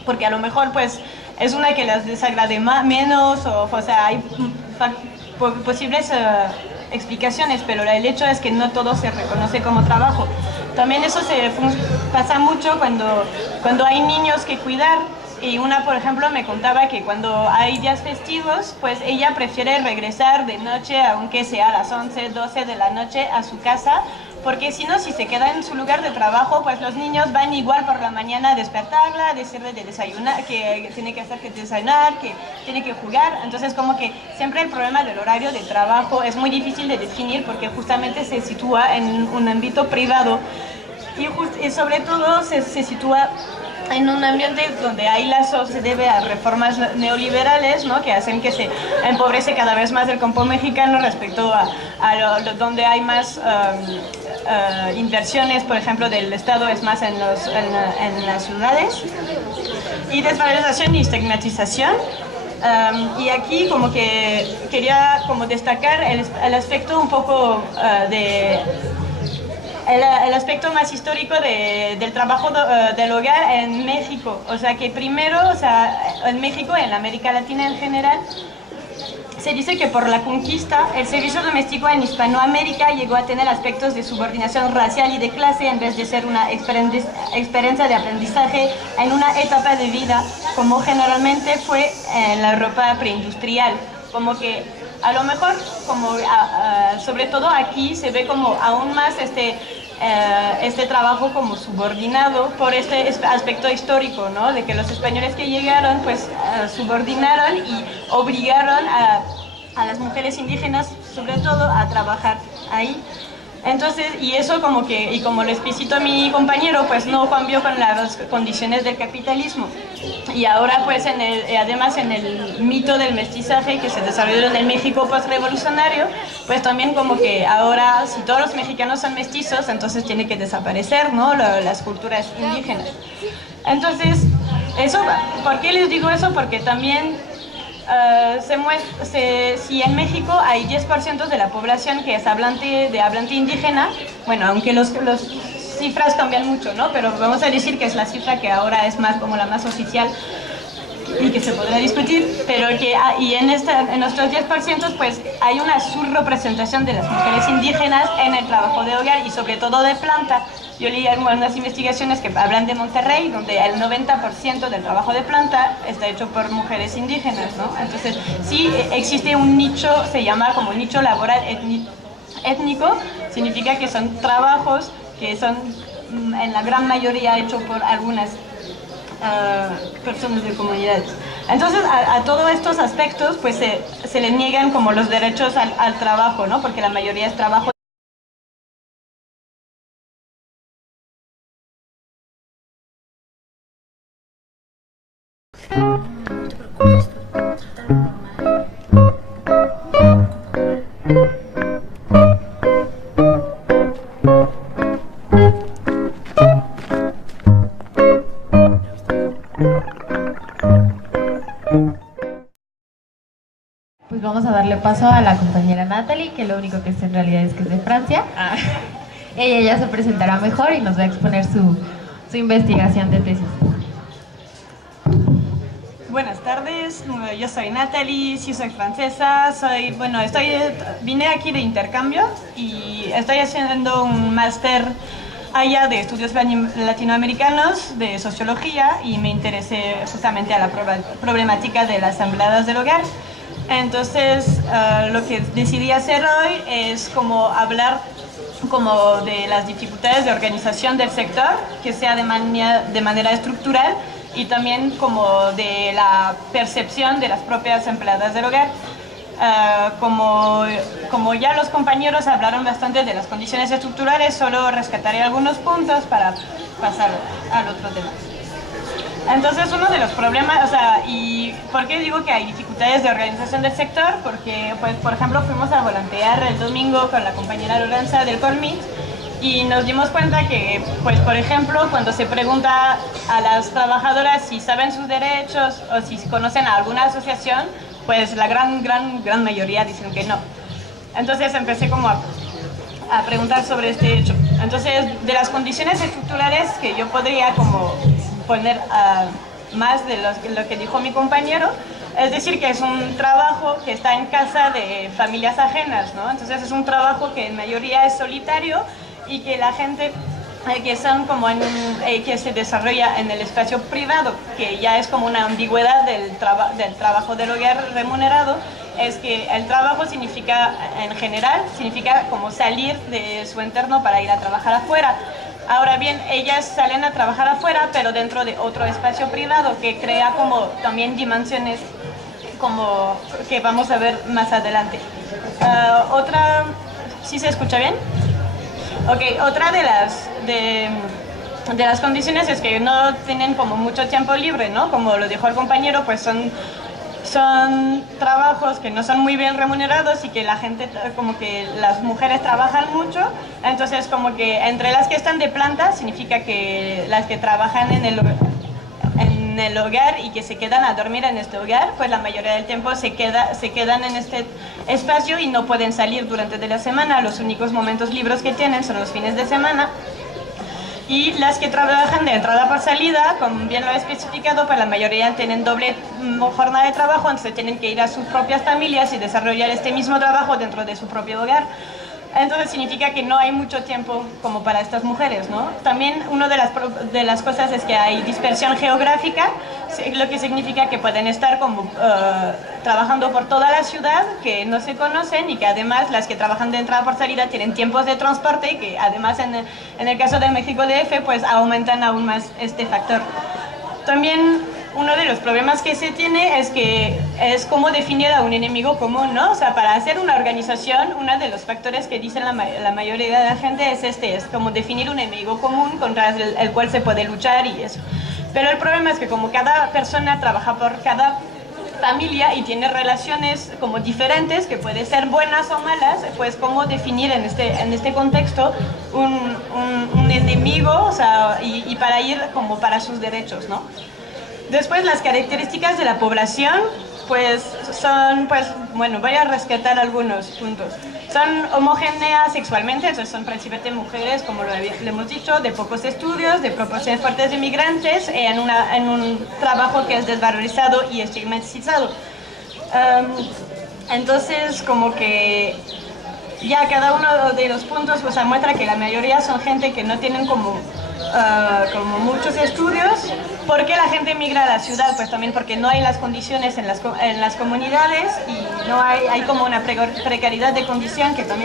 porque a lo mejor pues es una que les desagrade menos o sea, hay posibles explicaciones, pero el hecho es que no todo se reconoce como trabajo. También eso pasa mucho cuando hay niños que cuidar y por ejemplo, me contaba que cuando hay días festivos, pues ella prefiere regresar de noche, aunque sea a las 11, 12 de la noche, a su casa, porque si no, si se queda en su lugar de trabajo, pues los niños van igual por la mañana a despertarla, a decirle de desayunar, que tiene que hacer que desayunar, que tiene que jugar. Entonces, como que siempre el problema del horario de trabajo es muy difícil de definir porque justamente se sitúa en un ámbito privado y sobre todo se sitúa en un ambiente donde se debe a reformas neoliberales, ¿no? Que hacen que se empobrece cada vez más el campo mexicano respecto a donde hay más inversiones, por ejemplo, del Estado es más en las ciudades, y desvalorización y estigmatización. Y aquí como que quería como destacar el aspecto un poco el aspecto más histórico del trabajo del hogar en México. O sea que primero, o sea, en México, en América Latina en general, se dice que por la conquista el servicio doméstico en Hispanoamérica llegó a tener aspectos de subordinación racial y de clase en vez de ser una experiencia de aprendizaje en una etapa de vida, como generalmente fue en la Europa preindustrial. Como que a lo mejor, sobre todo aquí, se ve como aún más este trabajo como subordinado por este aspecto histórico, ¿no? De que los españoles que llegaron pues subordinaron y obligaron a las mujeres indígenas sobre todo a trabajar ahí. Entonces, y eso como lo explicitó mi compañero, pues no cambió con las condiciones del capitalismo. Y ahora pues además en el mito del mestizaje que se desarrolló en el México post-revolucionario, pues también como que ahora si todos los mexicanos son mestizos, entonces tiene que desaparecer, ¿no? Las culturas indígenas. Entonces, ¿por qué les digo eso? Porque también si en México hay 10% de la población que es hablante indígena, bueno, aunque las cifras cambian mucho, ¿no? Pero vamos a decir que es la cifra que ahora es más como la más oficial y que se podrá discutir, pero y en nuestros 10% pues hay una subrepresentación de las mujeres indígenas en el trabajo de hogar y sobre todo de planta. Yo leí algunas investigaciones que hablan de Monterrey, donde el 90% del trabajo de planta está hecho por mujeres indígenas, ¿no? Entonces, sí existe un nicho, se llama como nicho laboral étnico, significa que son trabajos que son en la gran mayoría hechos por algunas personas de comunidades. Entonces, a todos estos aspectos, pues se les niegan como los derechos al trabajo, ¿no? Porque la mayoría es trabajo. Pues vamos a darle paso a la compañera Natalie, que lo único que sé en realidad es que es de Francia. Ella ya se presentará mejor y nos va a exponer su investigación de tesis. Buenas tardes, yo soy Natalie, sí soy francesa, vine aquí de intercambio y estoy haciendo un máster allá de estudios latinoamericanos de sociología y me interesé justamente a la problemática de las empleadas del hogar. Entonces, lo que decidí hacer hoy es como hablar como de las dificultades de organización del sector, que sea de manera estructural, y también como de la percepción de las propias empleadas del hogar. Como ya los compañeros hablaron bastante de las condiciones estructurales, solo rescataré algunos puntos para pasar al otro tema. Entonces, uno de los problemas, ¿y por qué digo que hay dificultades de organización del sector? Porque, pues, por ejemplo, fuimos a volantear el domingo con la compañera Lorenza del Colmit y nos dimos cuenta que, pues, por ejemplo, cuando se pregunta a las trabajadoras si saben sus derechos o si conocen a alguna asociación, pues la gran mayoría dicen que no. Entonces empecé como a preguntar sobre este hecho. Entonces, de las condiciones estructurales que yo podría como poner más de lo que dijo mi compañero, es decir, que es un trabajo que está en casa de familias ajenas, ¿no? Entonces es un trabajo que en mayoría es solitario y que la gente que son como que se desarrolla en el espacio privado, que ya es como una ambigüedad del trabajo del hogar remunerado, es que el trabajo significa, en general, significa como salir de su entorno para ir a trabajar afuera. Ahora bien, ellas salen a trabajar afuera, pero dentro de otro espacio privado que crea como también dimensiones como que vamos a ver más adelante. ¿Sí se escucha bien? Ok, otra de las condiciones es que no tienen como mucho tiempo libre, ¿no? Como lo dijo el compañero, pues son trabajos que no son muy bien remunerados y que la gente, como que las mujeres trabajan mucho, entonces como que entre las que están de planta significa que las que trabajan en el hogar y que se quedan a dormir en este hogar, pues la mayoría del tiempo se quedan en este espacio y no pueden salir durante la semana. Los únicos momentos libres que tienen son los fines de semana. Y las que trabajan de entrada por salida, como bien lo he especificado, pues la mayoría tienen doble jornada de trabajo, entonces tienen que ir a sus propias familias y desarrollar este mismo trabajo dentro de su propio hogar. Entonces significa que no hay mucho tiempo como para estas mujeres, ¿no? También una de las cosas es que hay dispersión geográfica, lo que significa que pueden estar como trabajando por toda la ciudad, que no se conocen y que además las que trabajan de entrada por salida tienen tiempos de transporte y que además en el caso de México DF pues aumentan aún más este factor. También uno de los problemas que se tiene es cómo definir a un enemigo común, ¿no? O sea, para hacer una organización, uno de los factores que dicen la mayoría de la gente es como definir un enemigo común contra el cual se puede luchar y eso. Pero el problema es que como cada persona trabaja por cada familia y tiene relaciones como diferentes, que pueden ser buenas o malas, pues cómo definir en este contexto un enemigo, o sea, y para ir como para sus derechos, ¿no? Después, las características de la población, pues bueno, voy a rescatar algunos puntos. Son homogéneas sexualmente, entonces son principalmente mujeres, como le hemos dicho, de pocos estudios, de proporciones fuertes de migrantes, en un trabajo que es desvalorizado y estigmatizado. Entonces, como que ya cada uno de los puntos pues muestra que la mayoría son gente que no tienen como muchos estudios. ¿Por qué la gente migra a la ciudad? Pues también porque no hay las condiciones en las comunidades y no hay como una precariedad de condición que también